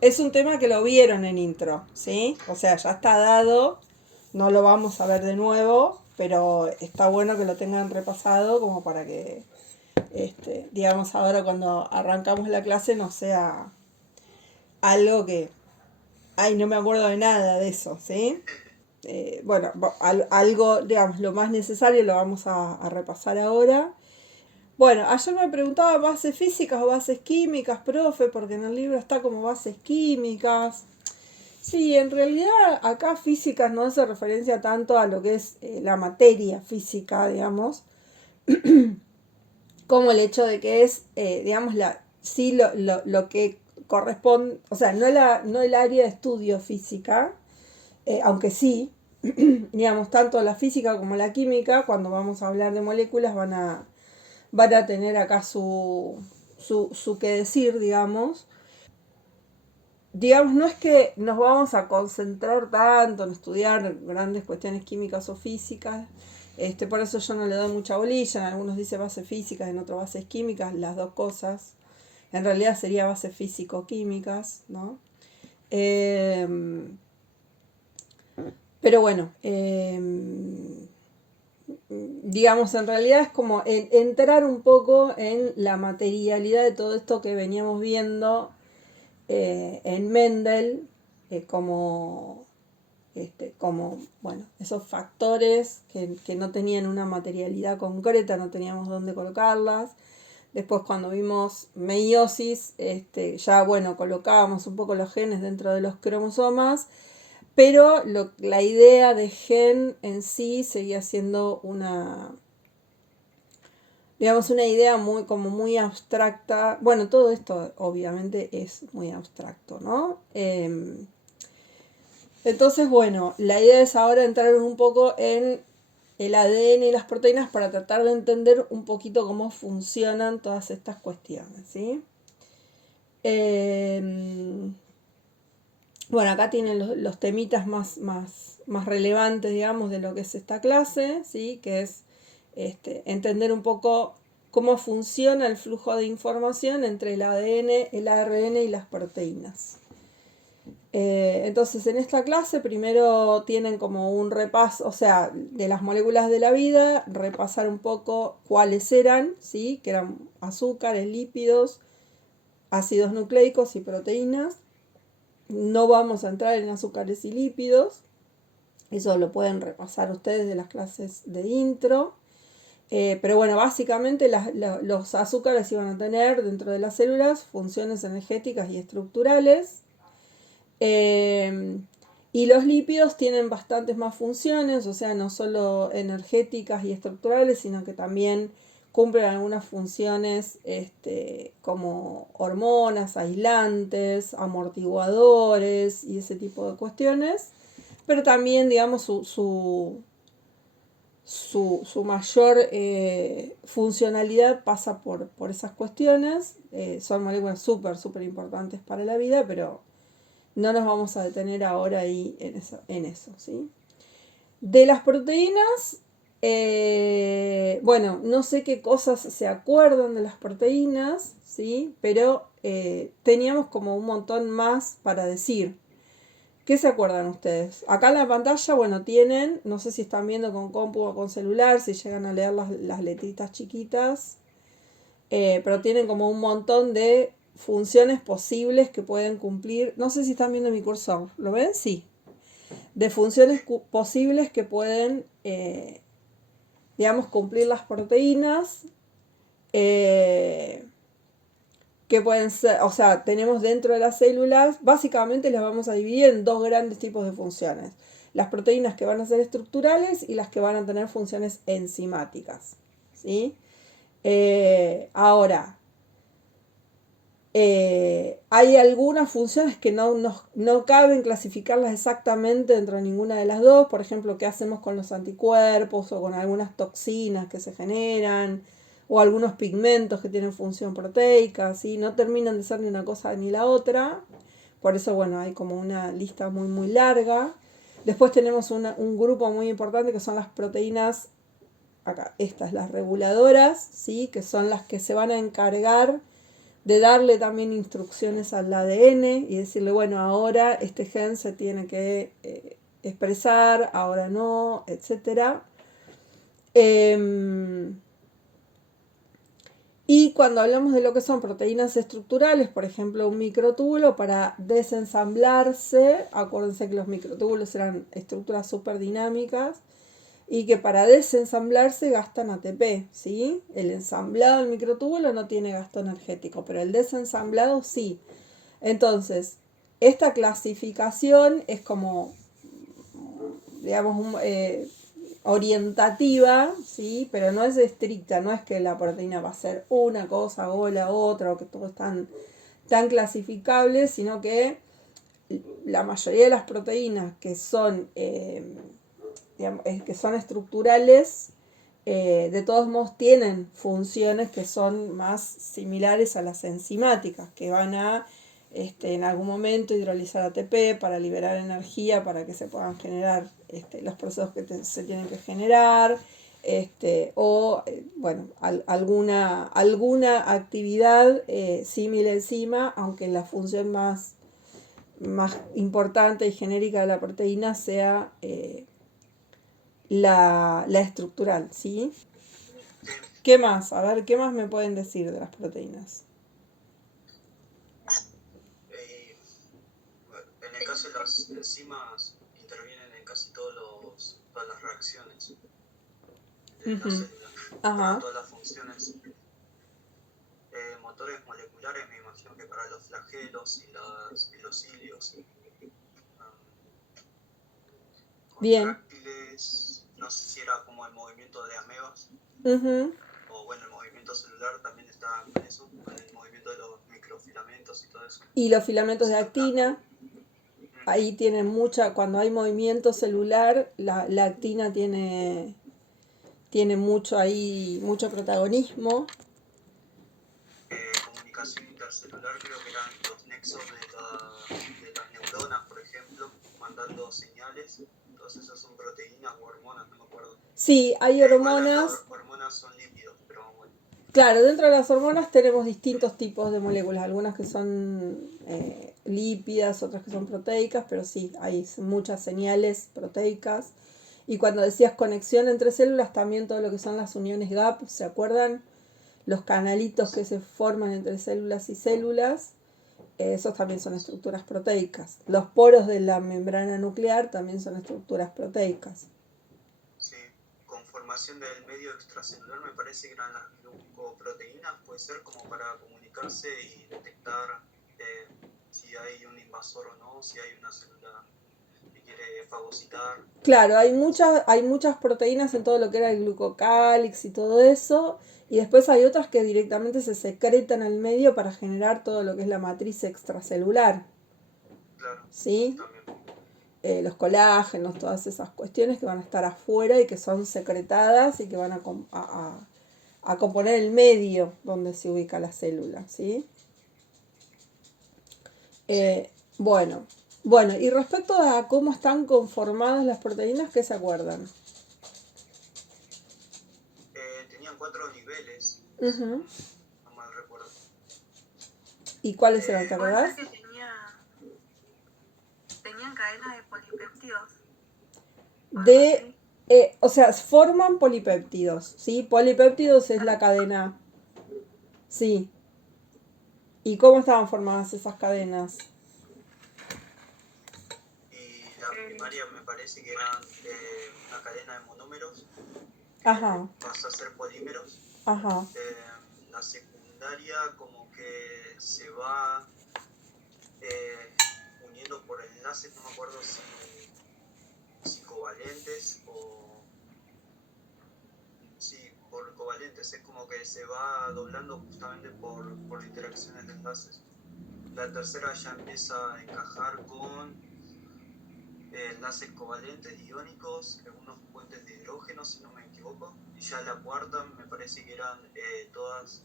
es un tema que lo vieron en intro, ¿sí? O sea, ya está dado, no lo vamos a ver de nuevo, pero está bueno que lo tengan repasado como para que, digamos, ahora cuando arrancamos la clase no sea algo que, ay, no me acuerdo de nada de eso, ¿sí? Bueno, algo, digamos, lo más necesario lo vamos a repasar ahora. Bueno, ayer me preguntaba bases físicas o bases químicas, profe, porque en el libro está como bases químicas. Sí, en realidad acá físicas no hace referencia tanto a lo que es la materia física, digamos, como el hecho de que es, digamos, sí lo que corresponde, o sea, no el área de estudio física, aunque sí, digamos, tanto la física como la química, cuando vamos a hablar de moléculas, van a tener acá su que decir, digamos. Digamos, no es que nos vamos a concentrar tanto en estudiar grandes cuestiones químicas o físicas, por eso yo no le doy mucha bolilla, en algunos dice bases físicas, en otros bases químicas, las dos cosas. En realidad sería bases físico-químicas, ¿no? Eh, pero bueno, digamos, en realidad es como entrar un poco en la materialidad de todo esto que veníamos viendo en Mendel, como, como, bueno, esos factores que no tenían una materialidad concreta, no teníamos dónde colocarlas. Después cuando vimos meiosis, ya bueno, colocábamos un poco los genes dentro de los cromosomas, pero la idea de gen en sí seguía siendo digamos, una idea muy, como muy abstracta. Bueno, todo esto obviamente es muy abstracto, ¿no? Entonces, bueno, la idea es ahora entrar un poco en el ADN y las proteínas para tratar de entender un poquito cómo funcionan todas estas cuestiones, ¿sí? Eh, bueno, acá tienen los temitas más relevantes, digamos, de lo que es esta clase, ¿sí? Que es entender un poco cómo funciona el flujo de información entre el ADN, el ARN y las proteínas. Entonces, en esta clase primero tienen como un repaso, o sea, de las moléculas de la vida, repasar un poco cuáles eran, ¿sí? Que eran azúcares, lípidos, ácidos nucleicos y proteínas. No vamos a entrar en azúcares y lípidos, eso lo pueden repasar ustedes de las clases de intro. Pero bueno, básicamente los azúcares iban a tener dentro de las células funciones energéticas y estructurales. Eh, y los lípidos tienen bastantes más funciones, o sea, no solo energéticas y estructurales, sino que también cumplen algunas funciones como hormonas, aislantes, amortiguadores y ese tipo de cuestiones. Pero también, digamos, su mayor funcionalidad pasa por esas cuestiones. Son moléculas súper importantes para la vida, pero no nos vamos a detener ahora ahí en eso, ¿sí? De las proteínas, bueno, no sé qué cosas se acuerdan de las proteínas, ¿sí? Pero teníamos como un montón más para decir. ¿Qué se acuerdan ustedes? Acá en la pantalla, bueno, tienen, no sé si están viendo con compu o con celular, si llegan a leer las letritas chiquitas, pero tienen como un montón de funciones posibles que pueden cumplir. No sé si están viendo mi cursor, ¿lo ven? Sí. De funciones posibles que pueden, digamos, cumplir las proteínas, eh, que pueden ser, o sea, tenemos dentro de las células, básicamente las vamos a dividir en dos grandes tipos de funciones. Las proteínas que van a ser estructurales y las que van a tener funciones enzimáticas, ¿sí? Ahora, hay algunas funciones que no caben clasificarlas exactamente dentro de ninguna de las dos. Por ejemplo, qué hacemos con los anticuerpos o con algunas toxinas que se generan o algunos pigmentos que tienen función proteica, ¿sí? No terminan de ser ni una cosa ni la otra. Por eso, bueno, hay como una lista muy larga. Después tenemos un grupo muy importante que son las proteínas, acá, estas, las reguladoras, ¿sí? Que son las que se van a encargar de darle también instrucciones al ADN y decirle, bueno, ahora este gen se tiene que expresar, ahora no, etc. Y cuando hablamos de lo que son proteínas estructurales, por ejemplo, un microtúbulo, para desensamblarse, acuérdense que los microtúbulos eran estructuras súper dinámicas, y que para desensamblarse gastan ATP, ¿sí? El ensamblado del microtúbulo no tiene gasto energético, pero el desensamblado sí. Entonces, esta clasificación es como, digamos, orientativa, ¿sí? Pero no es estricta, no es que la proteína va a ser una cosa o la otra, o que todo es tan clasificable, sino que la mayoría de las proteínas que son estructurales, de todos modos tienen funciones que son más similares a las enzimáticas, que van a en algún momento hidrolizar ATP para liberar energía para que se puedan generar los procesos que se tienen que generar, alguna actividad similar enzima, aunque la función más importante y genérica de la proteína sea la estructural, ¿sí? ¿Qué más? A ver, ¿qué más me pueden decir de las proteínas? En el caso de las enzimas, intervienen en casi todas las reacciones de la célula, para todas las funciones. Motores moleculares, me imagino que para los flagelos y los cilios. Contráctiles, no sé si era como el movimiento de amebas, o bueno, el movimiento celular también está con eso, con el movimiento de los microfilamentos y todo eso. Y los filamentos de actina, ahí tienen cuando hay movimiento celular, la actina tiene mucho protagonismo. Comunicación intercelular, creo que eran los nexos de las neuronas, por ejemplo, mandando señales. Todas esas son proteínas o hormonas, no me acuerdo. Sí, hay hormonas. Las hormonas son lípidos, pero bueno. Claro, dentro de las hormonas tenemos distintos tipos de moléculas, algunas que son lípidas, otras que son proteicas, pero sí, hay muchas señales proteicas. Y cuando decías conexión entre células, también todo lo que son las uniones gap, ¿se acuerdan? Los canalitos que se forman entre células y células, esos también son estructuras proteicas. Los poros de la membrana nuclear también son estructuras proteicas. Sí, conformación del medio extracelular me parece que eran las glucoproteínas, puede ser como para comunicarse y detectar si hay un invasor o no, si hay una célula que quiere fagocitar. Claro, hay muchas proteínas en todo lo que era el glucocálix y todo eso, y después hay otras que directamente se secretan al medio para generar todo lo que es la matriz extracelular. Claro, ¿sí? Los colágenos, todas esas cuestiones que van a estar afuera y que son secretadas y que van a componer el medio donde se ubica la célula, ¿sí? Bueno, y respecto a cómo están conformadas las proteínas, ¿qué se acuerdan? Tenían 4 niveles, no mal recuerdo. ¿Y cuáles eran, te acordás? Que tenían cadenas de polipéptidos. O sea, forman polipéptidos, ¿sí? Polipéptidos es la cadena. Sí. ¿Y cómo estaban formadas esas cadenas? Y la primaria me parece que eran una cadena de monómeros. Ajá. Pasa a ser polímeros. Ajá. La secundaria como que se va uniendo por enlaces, no me acuerdo si covalentes o... Sí, por covalentes, es como que se va doblando justamente por interacciones de enlaces. La tercera ya empieza a encajar con enlaces covalentes iónicos, algunos puentes de hidrógeno, si no me equivoco. Y ya la cuarta me parece que eran todas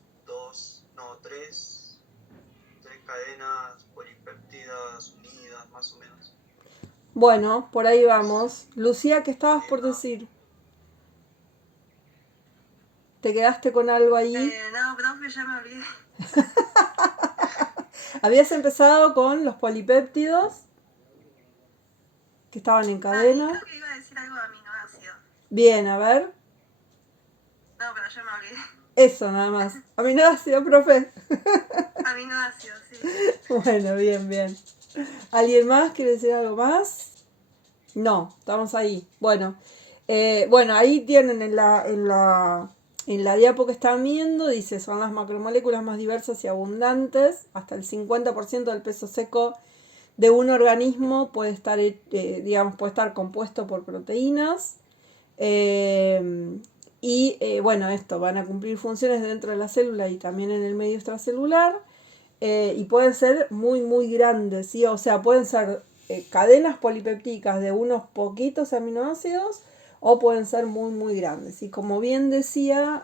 tres cadenas polipéptidas unidas, más o menos. Bueno, por ahí vamos. Lucía, ¿qué estabas por decir? ¿Te quedaste con algo ahí? No, profe, ya me olvidé. Habías empezado con los polipéptidos, que estaban en cadena. Creo que iba a decir algo de aminoácidos. Bien, a ver. No, pero yo me olvidé. Eso nada más. Aminoácido, profe. Aminoácidos, sí. Bueno, bien, bien. ¿Alguien más quiere decir algo más? No, estamos ahí. Bueno, bueno, ahí tienen en la diapo que están viendo, dice, son las macromoléculas más diversas y abundantes. Hasta el 50% del peso seco de un organismo puede estar, digamos, puede estar compuesto por proteínas. Bueno, esto, van a cumplir funciones dentro de la célula y también en el medio extracelular. Y pueden ser muy, muy grandes, ¿sí? O sea, pueden ser cadenas polipeptídicas de unos poquitos aminoácidos o pueden ser muy, muy grandes. Y como bien decía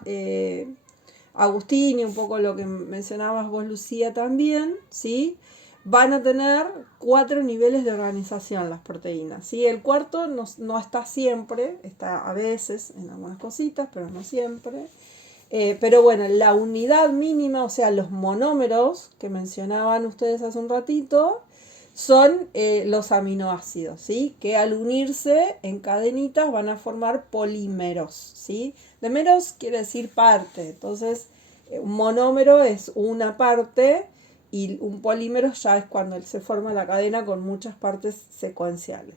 Agustín y un poco lo que mencionabas vos, Lucía, también, ¿sí? Van a tener 4 niveles de organización las proteínas, ¿sí? El cuarto no está siempre, está a veces en algunas cositas, pero no siempre. Pero bueno, la unidad mínima, o sea, los monómeros que mencionaban ustedes hace un ratito, son los aminoácidos, ¿sí? Que al unirse en cadenitas van a formar polímeros, ¿sí? Meros quiere decir parte, entonces un monómero es una parte y un polímero ya es cuando se forma la cadena con muchas partes secuenciales.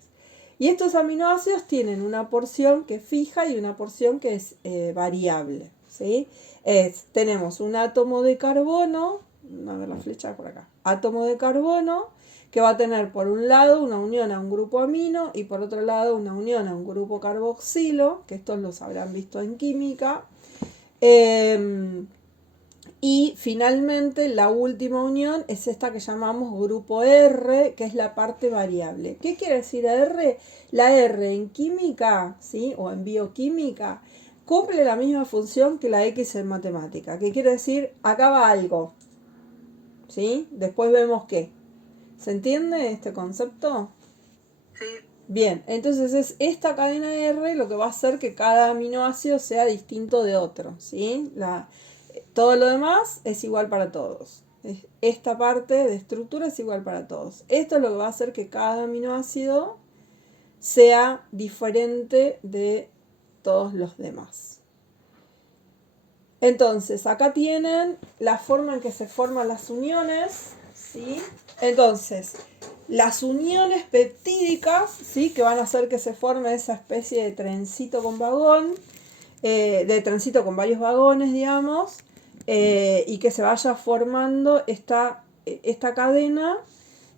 Y estos aminoácidos tienen una porción que es fija y una porción que es variable, ¿sí? Tenemos un átomo de carbono, a ver la flecha por acá, átomo de carbono que va a tener por un lado una unión a un grupo amino y por otro lado una unión a un grupo carboxilo, que estos los habrán visto en química. Y finalmente la última unión es esta que llamamos grupo R, que es la parte variable. ¿Qué quiere decir R? La R en química, ¿sí? O en bioquímica, cumple la misma función que la X en matemática. ¿Qué quiere decir? Acá va algo, ¿sí? Después vemos qué. ¿Se entiende este concepto? Sí. Bien, entonces es esta cadena R lo que va a hacer que cada aminoácido sea distinto de otro, ¿sí? Todo lo demás es igual para todos. Esta parte de estructura es igual para todos. Esto es lo que va a hacer que cada aminoácido sea diferente de todos los demás. Entonces, acá tienen la forma en que se forman las uniones, ¿sí? Entonces, las uniones peptídicas, ¿sí? Que van a hacer que se forme esa especie de trencito con vagón, de trencito con varios vagones, digamos, y que se vaya formando esta cadena,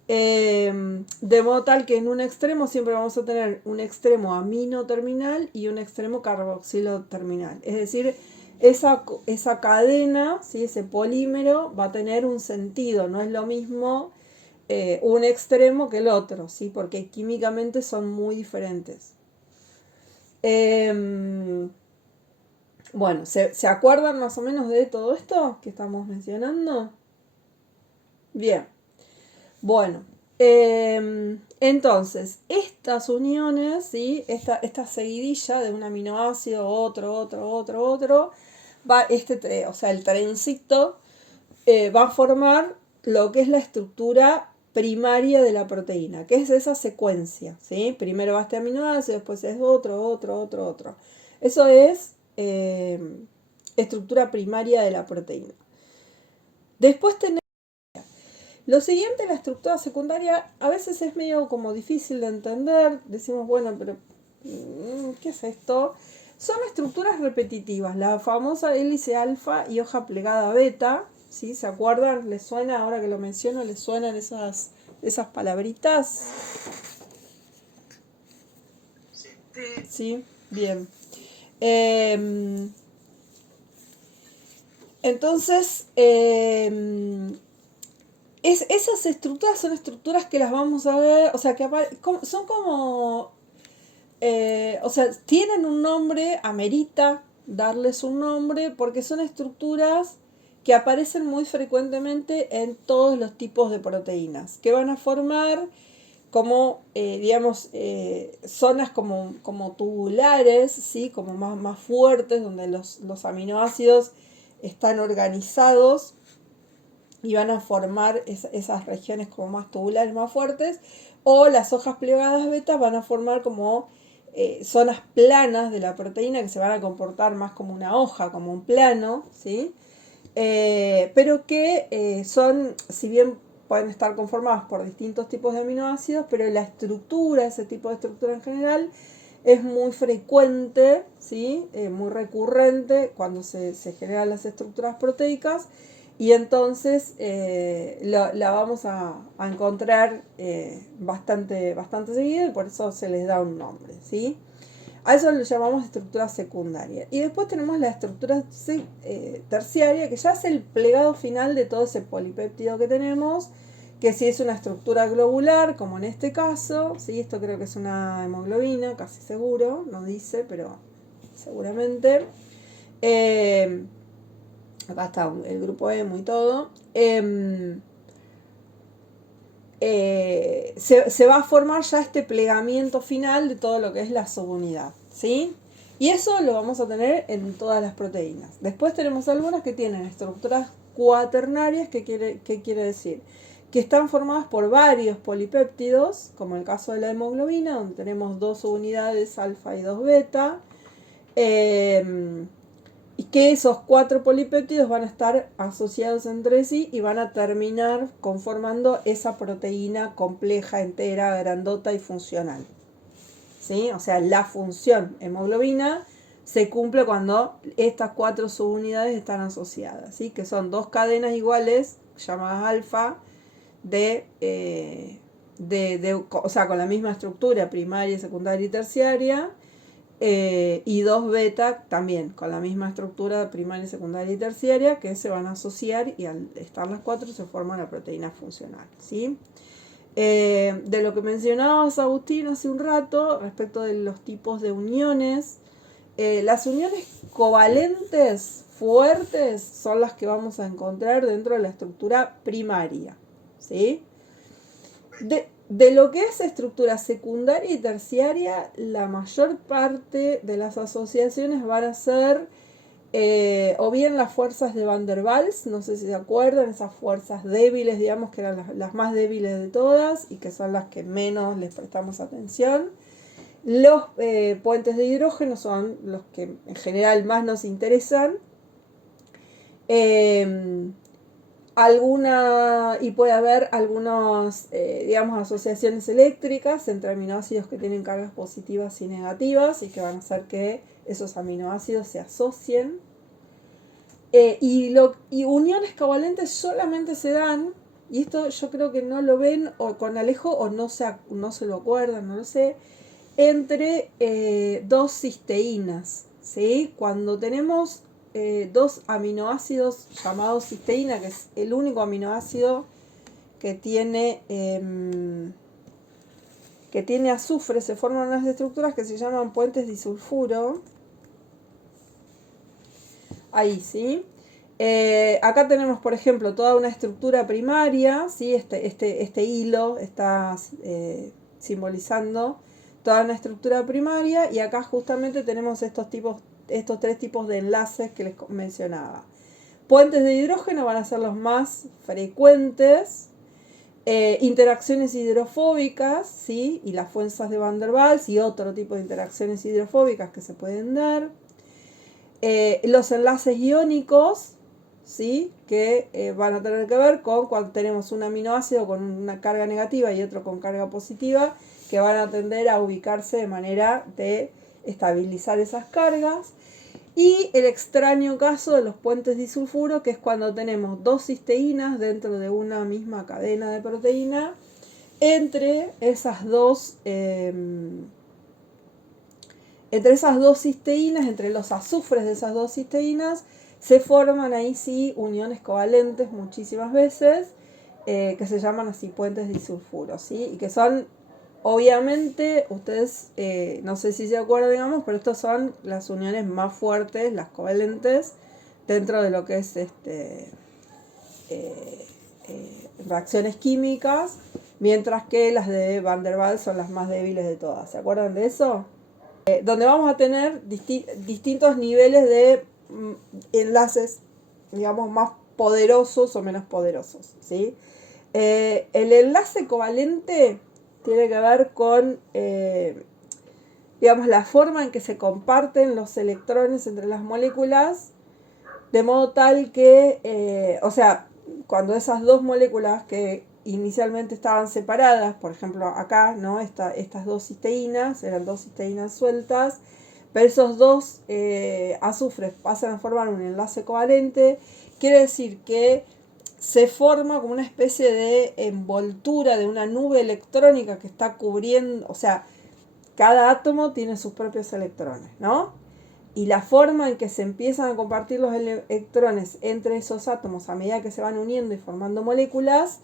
de modo tal que en un extremo siempre vamos a tener un extremo amino terminal y un extremo carboxilo terminal. Es decir, esa cadena, ¿sí? Ese polímero va a tener un sentido, no es lo mismo un extremo que el otro, ¿sí? Porque químicamente son muy diferentes. Bueno, ¿se acuerdan más o menos de todo esto que estamos mencionando? Bien. Bueno, entonces, estas uniones, ¿sí? Esta seguidilla de un aminoácido, otro, va o sea, el trencito va a formar lo que es la estructura primaria de la proteína, que es esa secuencia, ¿sí? Primero va este aminoácido, después es otro. Eso es estructura primaria de la proteína. Después tenemos lo siguiente, la estructura secundaria, a veces es medio como difícil de entender. Decimos, bueno, pero ¿qué es esto? Son estructuras repetitivas, la famosa hélice alfa y hoja plegada beta, ¿sí? ¿Se acuerdan? ¿Les suena, ahora que lo menciono, les suenan esas palabritas? Sí. Sí, bien. Entonces, esas estructuras son estructuras que las vamos a ver, o sea, que son como, o sea, tienen un nombre, amerita darles un nombre, porque son estructuras que aparecen muy frecuentemente en todos los tipos de proteínas, que van a formar como, digamos, zonas como tubulares, ¿sí? Como más fuertes, donde los aminoácidos están organizados y van a formar esas regiones como más tubulares, más fuertes, o las hojas plegadas beta van a formar como zonas planas de la proteína que se van a comportar más como una hoja, como un plano, ¿sí? Pero que son, si bien pueden estar conformadas por distintos tipos de aminoácidos, pero la estructura, ese tipo de estructura en general, es muy frecuente, ¿sí? Muy recurrente cuando se generan las estructuras proteicas, y entonces la vamos a encontrar bastante seguido, y por eso se les da un nombre, ¿sí? A eso le llamamos estructura secundaria. Y después tenemos la estructura terciaria, que ya es el plegado final de todo ese polipéptido que tenemos, que si es una estructura globular, como en este caso, ¿sí? Esto creo que es una hemoglobina, casi seguro, no dice, pero seguramente. Acá está el grupo hemo y todo. Se va a formar ya este plegamiento final de todo lo que es la subunidad, ¿sí? Y eso lo vamos a tener en todas las proteínas. Después tenemos algunas que tienen estructuras cuaternarias, ¿qué quiere decir? Que están formadas por varios polipéptidos, como el caso de la hemoglobina, donde tenemos 2 subunidades alfa y 2 beta, y que esos 4 polipéptidos van a estar asociados entre sí y van a terminar conformando esa proteína compleja, entera, grandota y funcional, ¿sí? O sea, la función hemoglobina se cumple cuando estas 4 subunidades están asociadas, ¿sí? Que son 2 cadenas iguales, llamadas alfa, o sea, con la misma estructura primaria, secundaria y terciaria, y 2 beta también con la misma estructura primaria, secundaria y terciaria, que se van a asociar, y al estar las 4 se forma la proteína funcional, ¿sí? De lo que mencionabas, Agustín, hace un rato respecto de los tipos de uniones, las uniones covalentes fuertes son las que vamos a encontrar dentro de la estructura primaria, ¿sí? De lo que es estructura secundaria y terciaria, la mayor parte de las asociaciones van a ser o bien las fuerzas de Van der Waals, no sé si se acuerdan, esas fuerzas débiles, digamos, que eran las más débiles de todas y que son las que menos les prestamos atención. Los puentes de hidrógeno son los que en general más nos interesan. Y puede haber algunas, digamos, asociaciones eléctricas entre aminoácidos que tienen cargas positivas y negativas y que van a hacer que esos aminoácidos se asocien. Y uniones covalentes solamente se dan, y esto yo creo que no lo ven o con Alejo o no se lo acuerdan, no lo sé, entre 2 cisteínas, ¿sí? Cuando tenemos 2 aminoácidos llamados cisteína, que es el único aminoácido que tiene azufre, se forman unas estructuras que se llaman puentes disulfuro. Ahí, ¿sí? Acá tenemos, por ejemplo, toda una estructura primaria, ¿sí? Este hilo está simbolizando toda una estructura primaria, y acá justamente tenemos estos 3 tipos de enlaces que les mencionaba. Puentes de hidrógeno van a ser los más frecuentes, interacciones hidrofóbicas, ¿sí? Y las fuerzas de Van der Waals y otro tipo de interacciones hidrofóbicas que se pueden dar. Los enlaces iónicos, ¿sí? Que van a tener que ver con cuando tenemos un aminoácido con una carga negativa y otro con carga positiva, que van a tender a ubicarse de manera de estabilizar esas cargas. Y el extraño caso de los puentes disulfuro, que es cuando tenemos 2 cisteínas dentro de una misma cadena de proteína. Entre esas dos cisteínas, entre los azufres de esas 2 cisteínas, se forman ahí sí uniones covalentes muchísimas veces, que se llaman así puentes disulfuro, ¿sí? Y que son, obviamente, ustedes, no sé si se acuerdan, digamos, pero estas son las uniones más fuertes, las covalentes, dentro de lo que es reacciones químicas, mientras que las de Van der Waals son las más débiles de todas. ¿Se acuerdan de eso? Donde vamos a tener distintos niveles de enlaces, digamos, poderosos o menos poderosos, ¿sí? El enlace covalente tiene que ver con, digamos, la forma en que se comparten los electrones entre las moléculas, de modo tal que, o sea, cuando esas dos moléculas que inicialmente estaban separadas, por ejemplo acá, ¿no? Estas dos cisteínas, eran dos cisteínas sueltas, pero esos dos azufres pasan a formar un enlace covalente, quiere decir que se forma como una especie de envoltura de una nube electrónica que está cubriendo, o sea, cada átomo tiene sus propios electrones, ¿no? Y la forma en que se empiezan a compartir los electrones entre esos átomos a medida que se van uniendo y formando moléculas,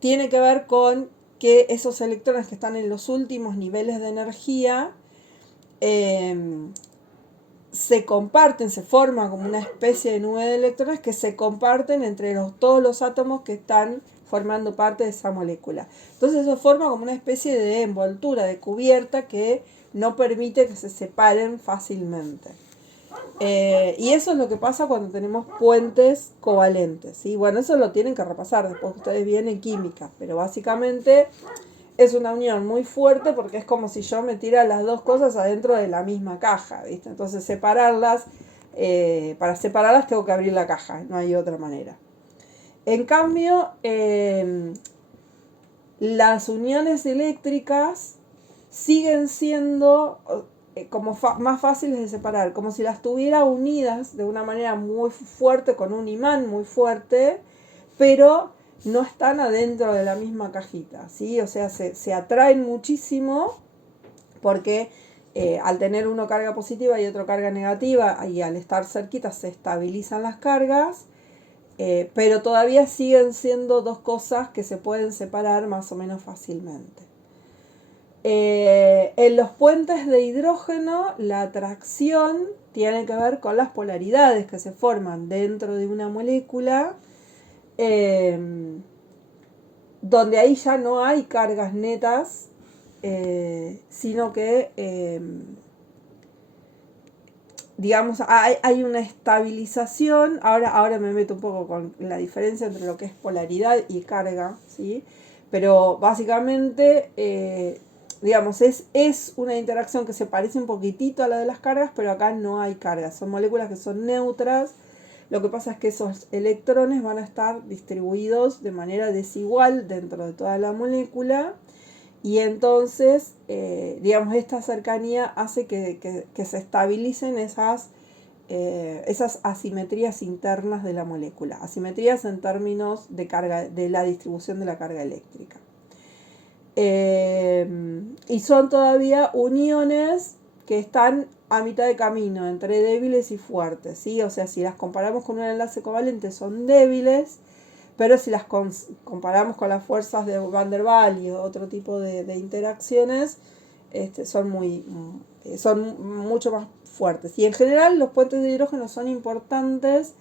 tiene que ver con que esos electrones que están en los últimos niveles de energía se comparten, se forma como una especie de nube de electrones que se comparten entre todos los átomos que están formando parte de esa molécula. Entonces eso forma como una especie de envoltura, de cubierta que no permite que se separen fácilmente. Y eso es lo que pasa cuando tenemos puentes covalentes, ¿sí? Bueno, eso lo tienen que repasar después ustedes vienen en química, pero básicamente es una unión muy fuerte porque es como si yo metiera las dos cosas adentro de la misma caja, ¿viste? Entonces separarlas, para separarlas tengo que abrir la caja, no hay otra manera. En cambio, las uniones eléctricas siguen siendo como más fáciles de separar, como si las tuviera unidas de una manera muy fuerte, con un imán muy fuerte, pero no están adentro de la misma cajita, ¿sí? O sea, se atraen muchísimo porque al tener uno carga positiva y otro carga negativa, y al estar cerquita se estabilizan las cargas, pero todavía siguen siendo dos cosas que se pueden separar más o menos fácilmente. En los puentes de hidrógeno, la atracción tiene que ver con las polaridades que se forman dentro de una molécula, donde ahí ya no hay cargas netas, sino que, digamos, hay una estabilización. Ahora me meto un poco con la diferencia entre lo que es polaridad y carga, ¿sí? Pero básicamente, digamos, es una interacción que se parece un poquitito a la de las cargas, pero acá no hay cargas. Son moléculas que son neutras. Lo que pasa es que esos electrones van a estar distribuidos de manera desigual dentro de toda la molécula. Y entonces, digamos, esta cercanía hace que se estabilicen esas asimetrías internas de la molécula. Asimetrías en términos de carga, de la distribución de la carga eléctrica. Y son todavía uniones que están a mitad de camino entre débiles y fuertes, ¿sí? O sea, si las comparamos con un enlace covalente son débiles, pero si las comparamos con las fuerzas de Van der Waals y otro tipo de interacciones, son mucho más fuertes. Y en general los puentes de hidrógeno son importantes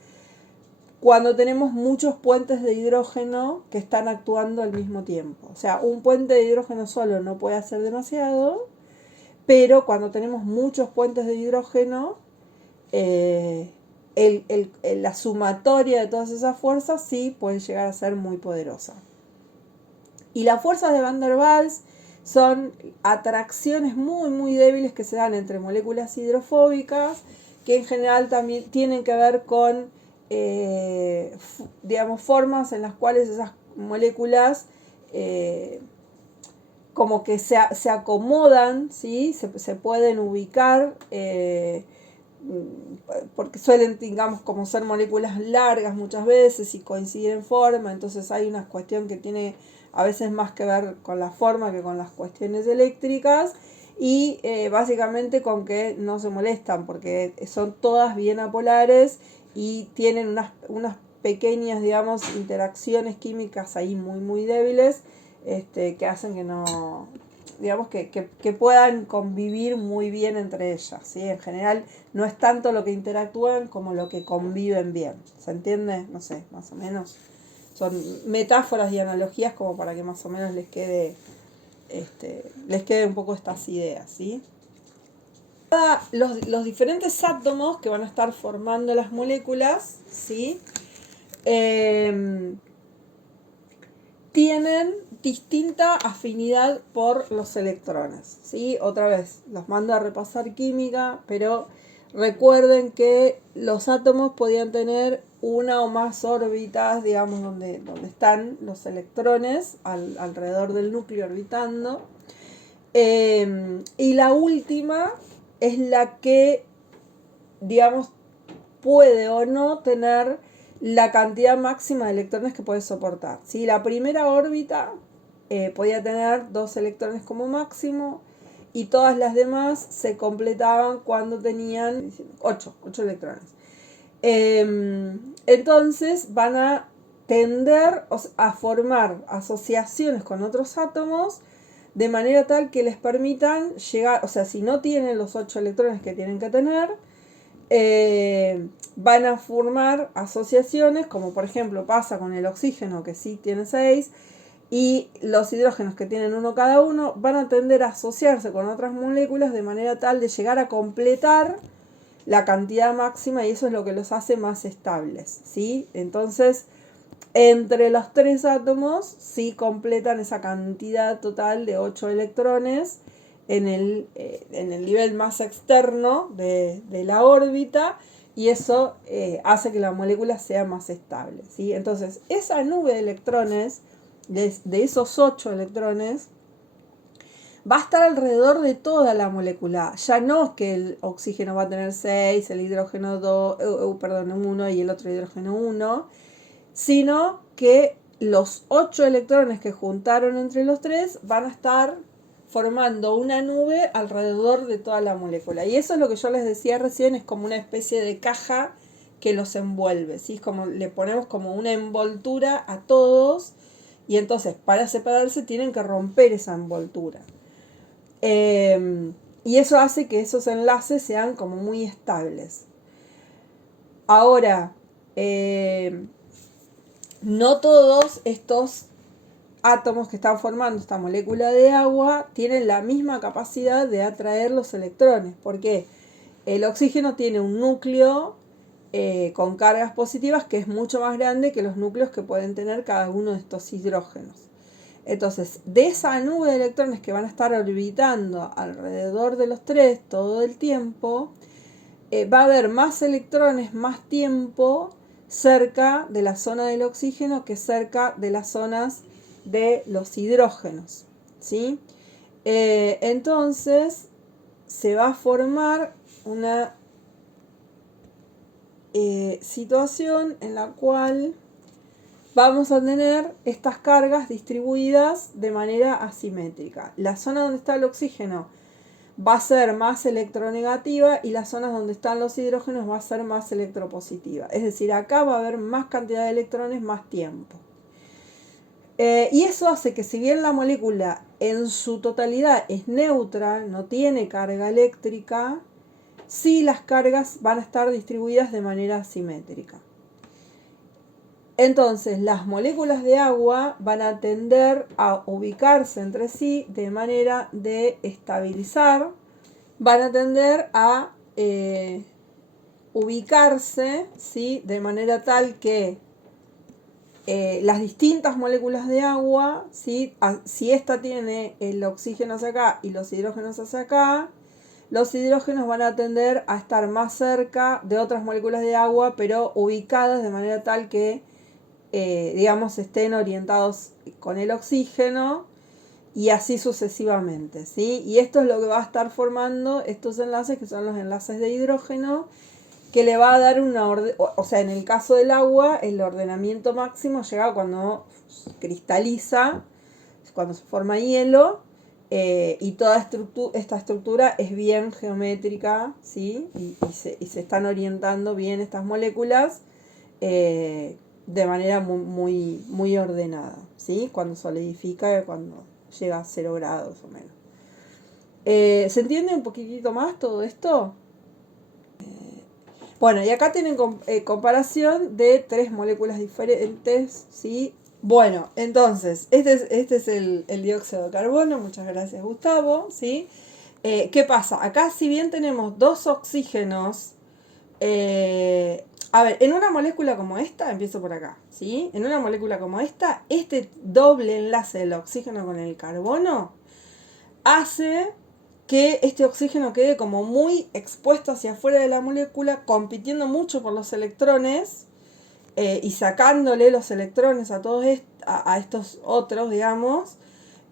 cuando tenemos muchos puentes de hidrógeno que están actuando al mismo tiempo. O sea, un puente de hidrógeno solo no puede hacer demasiado, pero cuando tenemos muchos puentes de hidrógeno, la sumatoria de todas esas fuerzas sí puede llegar a ser muy poderosa. Y las fuerzas de Van der Waals son atracciones muy muy débiles que se dan entre moléculas hidrofóbicas, que en general también tienen que ver con, digamos, formas en las cuales esas moléculas como que se acomodan, ¿sí? Se pueden ubicar, porque suelen, digamos, como ser moléculas largas muchas veces y coinciden en forma, entonces hay una cuestión que tiene a veces más que ver con la forma que con las cuestiones eléctricas, y básicamente con que no se molestan porque son todas bien apolares y tienen unas pequeñas, digamos, interacciones químicas ahí muy muy débiles, que hacen que no, digamos, que puedan convivir muy bien entre ellas, ¿sí? En general no es tanto lo que interactúan como lo que conviven bien. ¿Se entiende? No sé, más o menos. Son metáforas y analogías como para que más o menos les quede un poco estas ideas, ¿sí? Los diferentes átomos que van a estar formando las moléculas, ¿sí? tienen distinta afinidad por los electrones, ¿sí? Otra vez, los mando a repasar química, pero recuerden que los átomos podían tener una o más órbitas, digamos, donde están los electrones alrededor del núcleo orbitando. Y la última es la que, digamos, puede o no tener la cantidad máxima de electrones que puede soportar. ¿Sí? La primera órbita podía tener 2 electrones como máximo y todas las demás se completaban cuando tenían 8 electrones. Entonces van a tender a formar asociaciones con otros átomos de manera tal que les permitan llegar, o sea, si no tienen los 8 electrones que tienen que tener, van a formar asociaciones, como por ejemplo pasa con el oxígeno, que sí tiene 6, y los hidrógenos, que tienen 1 cada uno, van a tender a asociarse con otras moléculas de manera tal de llegar a completar la cantidad máxima, y eso es lo que los hace más estables, ¿sí? Entonces, entre los 3 átomos sí completan esa cantidad total de 8 electrones en el nivel más externo de la órbita, y eso hace que la molécula sea más estable, ¿sí? Entonces, esa nube de electrones, de esos 8 electrones, va a estar alrededor de toda la molécula. Ya no es que el oxígeno va a tener 6, el hidrógeno 1 y el otro hidrógeno 1, sino que los 8 electrones que juntaron entre los 3 van a estar formando una nube alrededor de toda la molécula. Y eso es lo que yo les decía recién, es como una especie de caja que los envuelve, ¿sí? Es como le ponemos como una envoltura a todos, y entonces para separarse tienen que romper esa envoltura. Y eso hace que esos enlaces sean como muy estables. Ahora, no todos estos átomos que están formando esta molécula de agua tienen la misma capacidad de atraer los electrones, porque el oxígeno tiene un núcleo con cargas positivas que es mucho más grande que los núcleos que pueden tener cada uno de estos hidrógenos. Entonces, de esa nube de electrones que van a estar orbitando alrededor de los 3 todo el tiempo, va a haber más electrones, más tiempo cerca de la zona del oxígeno que cerca de las zonas de los hidrógenos, ¿sí? Entonces, se va a formar una situación en la cual vamos a tener estas cargas distribuidas de manera asimétrica. La zona donde está el oxígeno va a ser más electronegativa y las zonas donde están los hidrógenos va a ser más electropositiva. Es decir, acá va a haber más cantidad de electrones, más tiempo. Y eso hace que, si bien la molécula en su totalidad es neutra, no tiene carga eléctrica, sí las cargas van a estar distribuidas de manera asimétrica. Entonces, las moléculas de agua van a tender a ubicarse entre sí de manera de estabilizar, van a tender a ubicarse, ¿sí? De manera tal que las distintas moléculas de agua, ¿sí? Si esta tiene el oxígeno hacia acá y los hidrógenos hacia acá, los hidrógenos van a tender a estar más cerca de otras moléculas de agua, pero ubicadas de manera tal que digamos, estén orientados con el oxígeno, y así sucesivamente, ¿sí? Y esto es lo que va a estar formando estos enlaces, que son los enlaces de hidrógeno, que le va a dar una orden, o sea, en el caso del agua, el ordenamiento máximo llega cuando cristaliza, cuando se forma hielo, y toda esta estructura es bien geométrica, ¿sí? Y se están orientando bien estas moléculas de manera muy, muy ordenada, ¿sí? Cuando solidifica, cuando llega a 0 grados o menos. ¿Se entiende un poquitito más todo esto? Bueno, y acá tienen comparación de 3 moléculas diferentes, ¿sí? Bueno, entonces, este es el dióxido de carbono. Muchas gracias, Gustavo, ¿sí? ¿Qué pasa? Acá, si bien tenemos 2 oxígenos, A ver, en una molécula como esta, empiezo por acá, ¿sí? En una molécula como esta, este doble enlace del oxígeno con el carbono hace que este oxígeno quede como muy expuesto hacia afuera de la molécula, compitiendo mucho por los electrones y sacándole los electrones a todos a estos otros, digamos.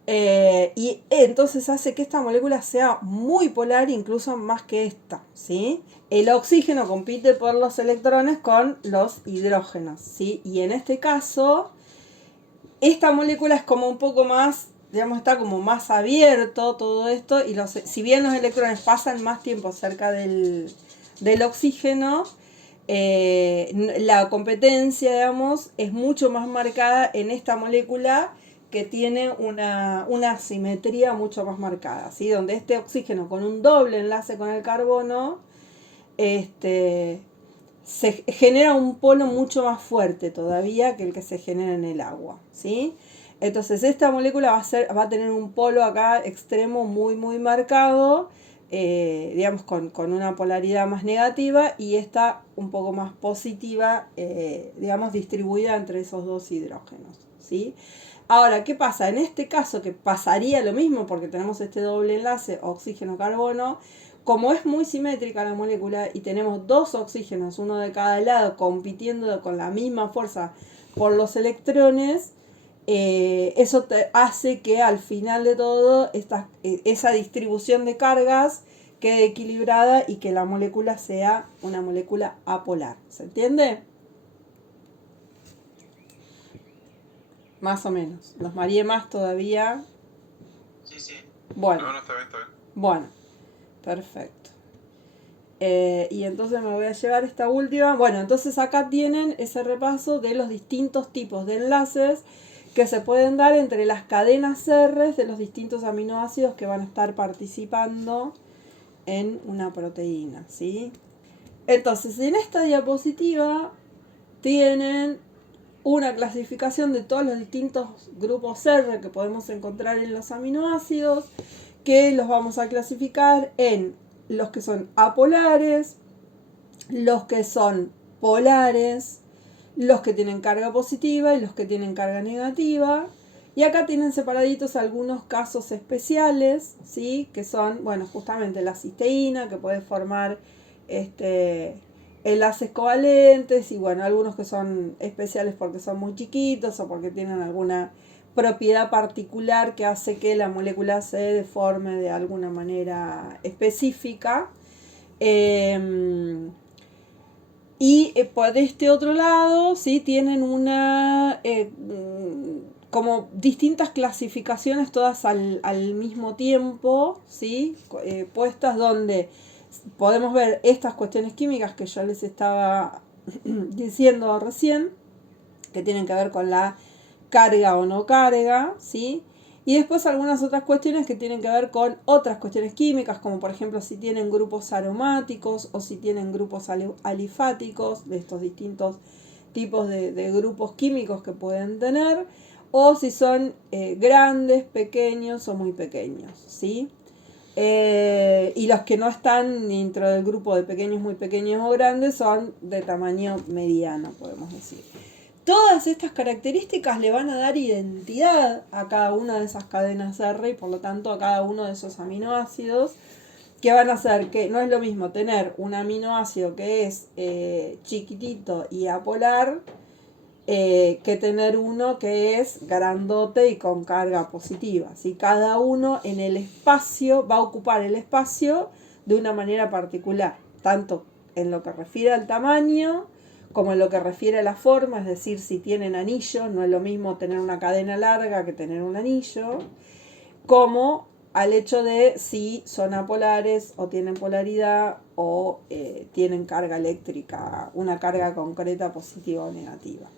Y entonces hace que esta molécula sea muy polar, incluso más que esta, ¿sí? El oxígeno compite por los electrones con los hidrógenos, ¿sí? Y en este caso, esta molécula es como un poco más, digamos, está como más abierto todo esto, y si bien los electrones pasan más tiempo cerca del oxígeno, la competencia, digamos, es mucho más marcada en esta molécula que tiene una simetría mucho más marcada, ¿sí? Donde este oxígeno con un doble enlace con el carbono se genera un polo mucho más fuerte todavía que el que se genera en el agua, ¿sí? Entonces esta molécula va a tener un polo acá extremo muy muy marcado, digamos con una polaridad más negativa, y esta un poco más positiva, digamos distribuida entre esos dos hidrógenos, ¿sí? Ahora, ¿qué pasa? En este caso, que pasaría lo mismo porque tenemos este doble enlace oxígeno-carbono, como es muy simétrica la molécula y tenemos dos oxígenos, uno de cada lado, compitiendo con la misma fuerza por los electrones, eso hace que al final de todo esa distribución de cargas quede equilibrada y que la molécula sea una molécula apolar. ¿Se entiende? Más o menos. Los mareé más todavía. Sí, sí. Bueno. No, está bien, está bien. Bueno, perfecto. Y entonces me voy a llevar esta última. Bueno, entonces acá tienen ese repaso de los distintos tipos de enlaces que se pueden dar entre las cadenas R de los distintos aminoácidos que van a estar participando en una proteína, ¿sí? Entonces, en esta diapositiva tienen una clasificación de todos los distintos grupos R que podemos encontrar en los aminoácidos, que los vamos a clasificar en los que son apolares, los que son polares, los que tienen carga positiva y los que tienen carga negativa. Y acá tienen separaditos algunos casos especiales, ¿sí? Que son, bueno, justamente la cisteína, que puede formar enlaces covalentes, y bueno, algunos que son especiales porque son muy chiquitos o porque tienen alguna propiedad particular que hace que la molécula se deforme de alguna manera específica. Y por este otro lado, ¿sí? Tienen como distintas clasificaciones todas al mismo tiempo, ¿sí? Puestas, donde podemos ver estas cuestiones químicas que yo les estaba diciendo recién, que tienen que ver con la carga o no carga, ¿sí? Y después algunas otras cuestiones que tienen que ver con otras cuestiones químicas, como por ejemplo si tienen grupos aromáticos o si tienen grupos alifáticos, de estos distintos tipos de grupos químicos que pueden tener, o si son grandes, pequeños o muy pequeños, ¿sí? Y los que no están dentro del grupo de pequeños, muy pequeños o grandes son de tamaño mediano, podemos decir. Todas estas características le van a dar identidad a cada una de esas cadenas R y por lo tanto a cada uno de esos aminoácidos, que van a hacer que no es lo mismo tener un aminoácido que es chiquitito y apolar que tener uno que es grandote y con carga positiva, ¿sí? Cada uno en el espacio va a ocupar el espacio de una manera particular, tanto en lo que refiere al tamaño como en lo que refiere a la forma, es decir, si tienen anillo, no es lo mismo tener una cadena larga que tener un anillo, como al hecho de si son apolares o tienen polaridad o tienen carga eléctrica, una carga concreta positiva o negativa.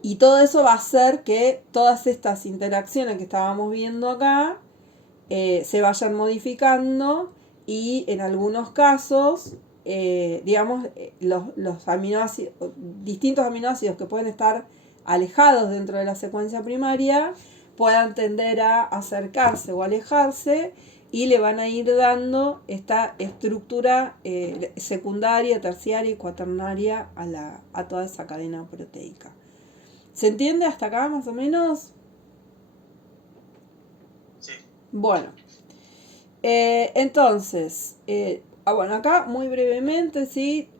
Y todo eso va a hacer que todas estas interacciones que estábamos viendo acá se vayan modificando, y en algunos casos, digamos, los aminoácidos, distintos aminoácidos que pueden estar alejados dentro de la secuencia primaria, puedan tender a acercarse o alejarse, y le van a ir dando esta estructura secundaria, terciaria y cuaternaria a toda esa cadena proteica. ¿Se entiende hasta acá más o menos? Sí. Bueno, entonces, bueno, acá muy brevemente, ¿sí?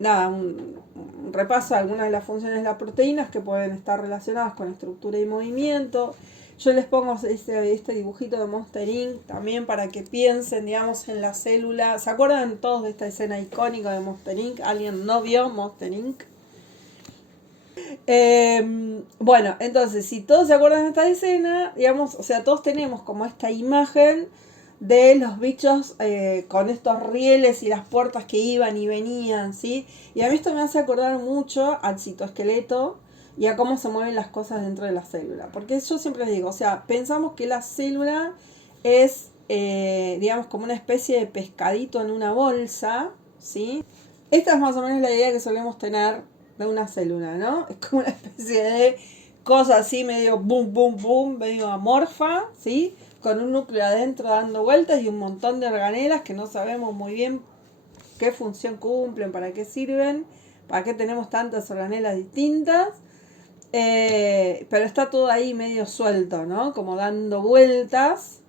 Nada, un repaso de algunas de las funciones de las proteínas que pueden estar relacionadas con estructura y movimiento. Yo les pongo este dibujito de Monster Inc. también para que piensen, digamos, en la célula. ¿Se acuerdan todos de esta escena icónica de Monster Inc? ¿Alguien no vio Monster Inc? Bueno, entonces, si todos se acuerdan de esta escena, digamos, o sea, todos tenemos como esta imagen de los bichos con estos rieles y las puertas que iban y venían, ¿sí? Y a mí esto me hace acordar mucho al citoesqueleto y a cómo se mueven las cosas dentro de la célula. Porque yo siempre les digo, o sea, pensamos que la célula es, digamos, como una especie de pescadito en una bolsa, ¿sí? Esta es más o menos la idea que solemos tener de una célula, ¿no? Es como una especie de cosa así medio boom, boom, boom, medio amorfa, ¿sí? Con un núcleo adentro dando vueltas y un montón de organelas que no sabemos muy bien qué función cumplen, para qué sirven, para qué tenemos tantas organelas distintas. Pero está todo ahí medio suelto, ¿no? Como dando vueltas.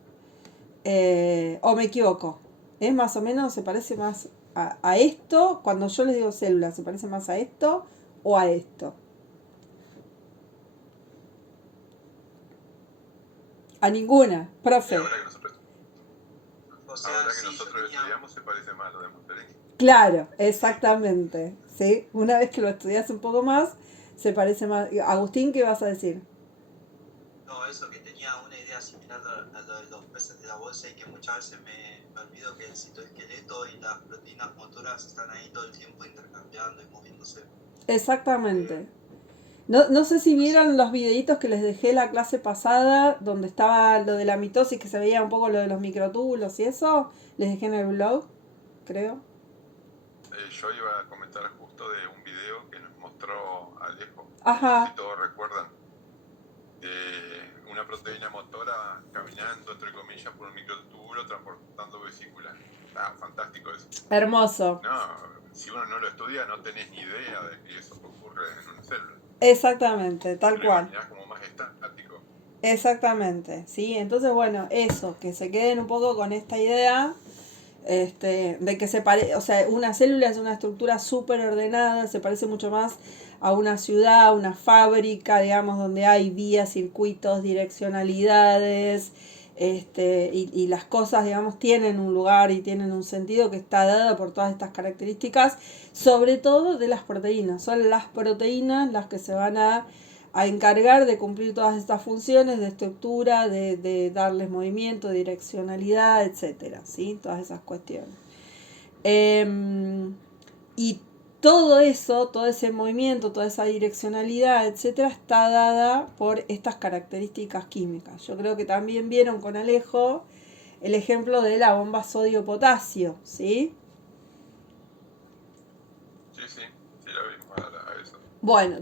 O me equivoco. Es más o menos, se parece más a esto. Cuando yo les digo célula, ¿se parece más a esto o a esto? A ninguna, profe. O sea, ahora que sí, nosotros yo tenía... estudiamos se parece más a lo de Monster Inc. Claro, exactamente. ¿Sí? Una vez que lo estudias un poco más, se parece más. Agustín, ¿qué vas a decir? No, eso, que tenía una idea similar a lo de los peces de la bolsa y que muchas veces me olvido que el citoesqueleto y las proteínas motoras están ahí todo el tiempo intercambiando y moviéndose. Exactamente. No sé si vieron los videitos que les dejé la clase pasada, donde estaba lo de la mitosis, que se veía un poco lo de los microtúbulos y eso. Les dejé en el blog, creo. Yo iba a comentar justo de un video que nos mostró Alejo. Ajá. Si todos recuerdan. Una proteína motora caminando, entre comillas, por un microtúbulo transportando vesículas. Está fantástico eso. Hermoso. No, si uno no lo estudia no tenés ni idea de que eso ocurre en una célula. Exactamente, tal Lo cual. imaginás como más estático. Exactamente, ¿sí? Entonces, bueno, eso, que se queden un poco con esta idea de que o sea, una célula es una estructura súper ordenada, se parece mucho más a una ciudad, a una fábrica, digamos, donde hay vías, circuitos, direccionalidades, y las cosas, digamos, tienen un lugar y tienen un sentido que está dado por todas estas características, sobre todo de las proteínas. Son las proteínas las que se van a encargar de cumplir todas estas funciones de estructura, de darles movimiento, direccionalidad, etcétera, ¿sí? Todas esas cuestiones. Y todo eso, todo ese movimiento, toda esa direccionalidad, etcétera, está dada por estas características químicas. Yo creo que también vieron con Alejo el ejemplo de la bomba sodio-potasio, ¿sí? Sí, la vimos a eso. Bueno,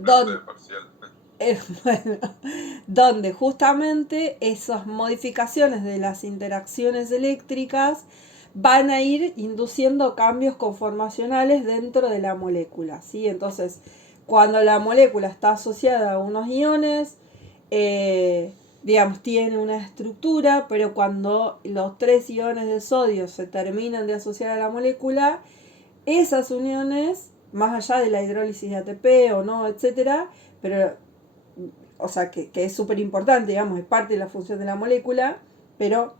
bueno, donde justamente esas modificaciones de las interacciones eléctricas van a ir induciendo cambios conformacionales dentro de la molécula, ¿sí? Entonces, cuando la molécula está asociada a unos iones, digamos, tiene una estructura, pero cuando los 3 iones de sodio se terminan de asociar a la molécula, esas uniones, más allá de la hidrólisis de ATP o no, etcétera, pero, o sea, que es súper importante, digamos, es parte de la función de la molécula, pero,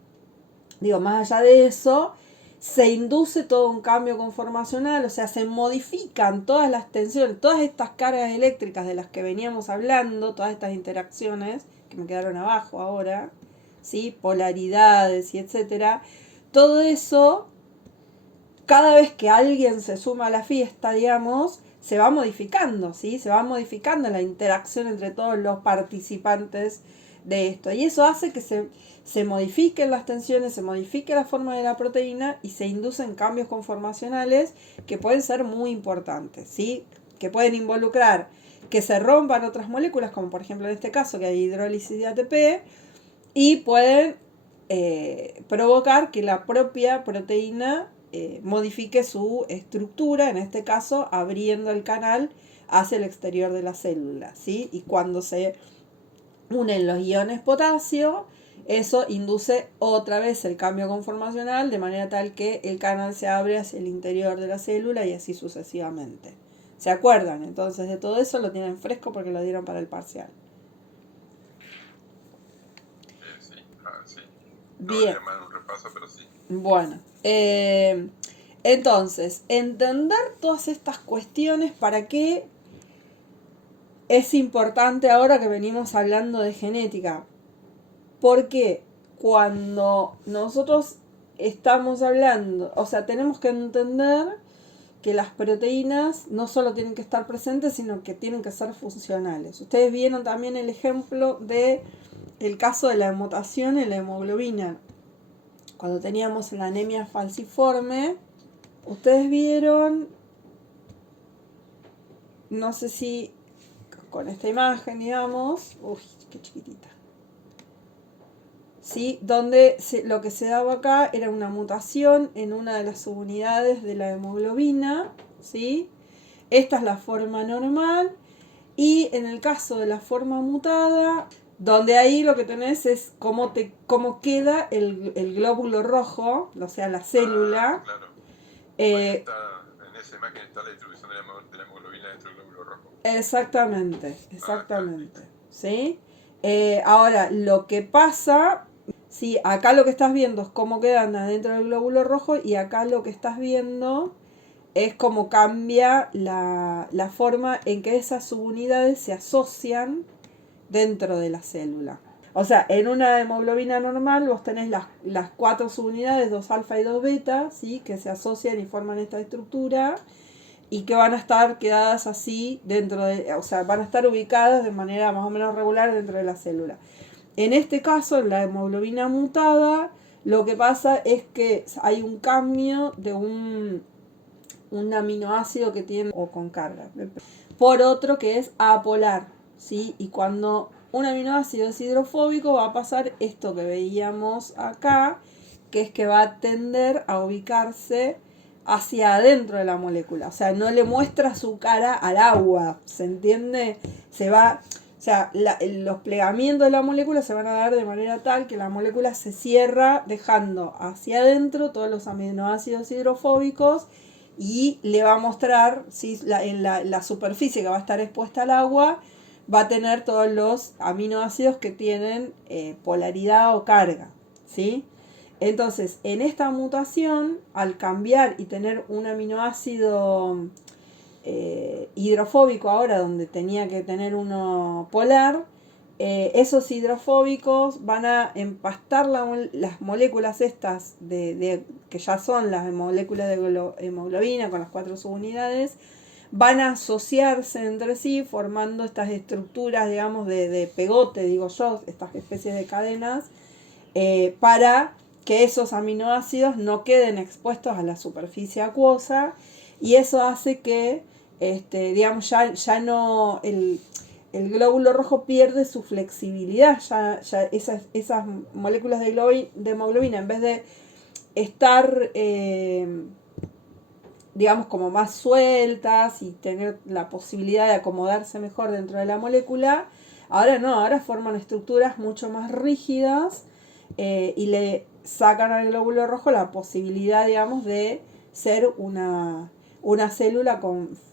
digo, más allá de eso, se induce todo un cambio conformacional, o sea, se modifican todas las tensiones, todas estas cargas eléctricas de las que veníamos hablando, todas estas interacciones, que me quedaron abajo ahora, ¿sí? Polaridades y etcétera, todo eso, cada vez que alguien se suma a la fiesta, digamos, se va modificando, ¿sí? Se va modificando la interacción entre todos los participantes de esto. Y eso hace que se modifiquen las tensiones, se modifique la forma de la proteína y se inducen cambios conformacionales que pueden ser muy importantes, ¿sí? Que pueden involucrar que se rompan otras moléculas, como por ejemplo en este caso que hay hidrólisis de ATP, y pueden provocar que la propia proteína modifique su estructura, en este caso abriendo el canal hacia el exterior de la célula, ¿sí? Y cuando se unen los iones potasio, eso induce otra vez el cambio conformacional de manera tal que el canal se abre hacia el interior de la célula y así sucesivamente. ¿Se acuerdan? Entonces de todo eso lo tienen fresco porque lo dieron para el parcial. Sí, sí. No Bien. voy a dar un repaso, pero sí. Bueno, entonces, entender todas estas cuestiones, ¿para qué es importante ahora que venimos hablando de genética? Porque cuando nosotros estamos hablando, o sea, tenemos que entender que las proteínas no solo tienen que estar presentes, sino que tienen que ser funcionales. Ustedes vieron también el ejemplo de el caso de la mutación en la hemoglobina. Cuando teníamos la anemia falciforme, ustedes vieron, no sé si con esta imagen, digamos, uy, qué chiquitita, ¿sí? Donde lo que se daba acá era una mutación en una de las subunidades de la hemoglobina, ¿sí? Esta es la forma normal, y en el caso de la forma mutada, donde ahí lo que tenés es cómo queda el glóbulo rojo, o sea, la célula. Claro. En esa imagen está la distribución de la hemoglobina dentro del glóbulo rojo. Exactamente. ¿Sí? Ahora, lo que pasa, sí, acá lo que estás viendo es cómo quedan adentro del glóbulo rojo y acá lo que estás viendo es cómo cambia la forma en que esas subunidades se asocian dentro de la célula. O sea, en una hemoglobina normal vos tenés las 4 subunidades, 2 alfa y 2 beta, ¿sí? Que se asocian y forman esta estructura y que van a estar quedadas así dentro de, o sea, van a estar ubicadas de manera más o menos regular dentro de la célula. En este caso, en la hemoglobina mutada, lo que pasa es que hay un cambio de un aminoácido que tiene o con carga por otro que es apolar, ¿sí? Y cuando un aminoácido es hidrofóbico va a pasar esto que veíamos acá, que es que va a tender a ubicarse hacia adentro de la molécula, o sea, no le muestra su cara al agua, ¿se entiende? O sea, los plegamientos de la molécula se van a dar de manera tal que la molécula se cierra dejando hacia adentro todos los aminoácidos hidrofóbicos y le va a mostrar, ¿sí? En la superficie que va a estar expuesta al agua va a tener todos los aminoácidos que tienen polaridad o carga, ¿sí? Entonces, en esta mutación, al cambiar y tener un aminoácido hidrofóbico ahora donde tenía que tener uno polar, esos hidrofóbicos van a empastar las moléculas estas que ya son las moléculas de hemoglobina con las 4 subunidades, van a asociarse entre sí formando estas estructuras, digamos, de pegote, digo yo, estas especies de cadenas, para que esos aminoácidos no queden expuestos a la superficie acuosa, y eso hace que, digamos, ya no, el glóbulo rojo pierde su flexibilidad, ya esas moléculas de hemoglobina, en vez de estar, digamos, como más sueltas y tener la posibilidad de acomodarse mejor dentro de la molécula, ahora no, ahora forman estructuras mucho más rígidas y le sacan al glóbulo rojo la posibilidad, digamos, de ser una célula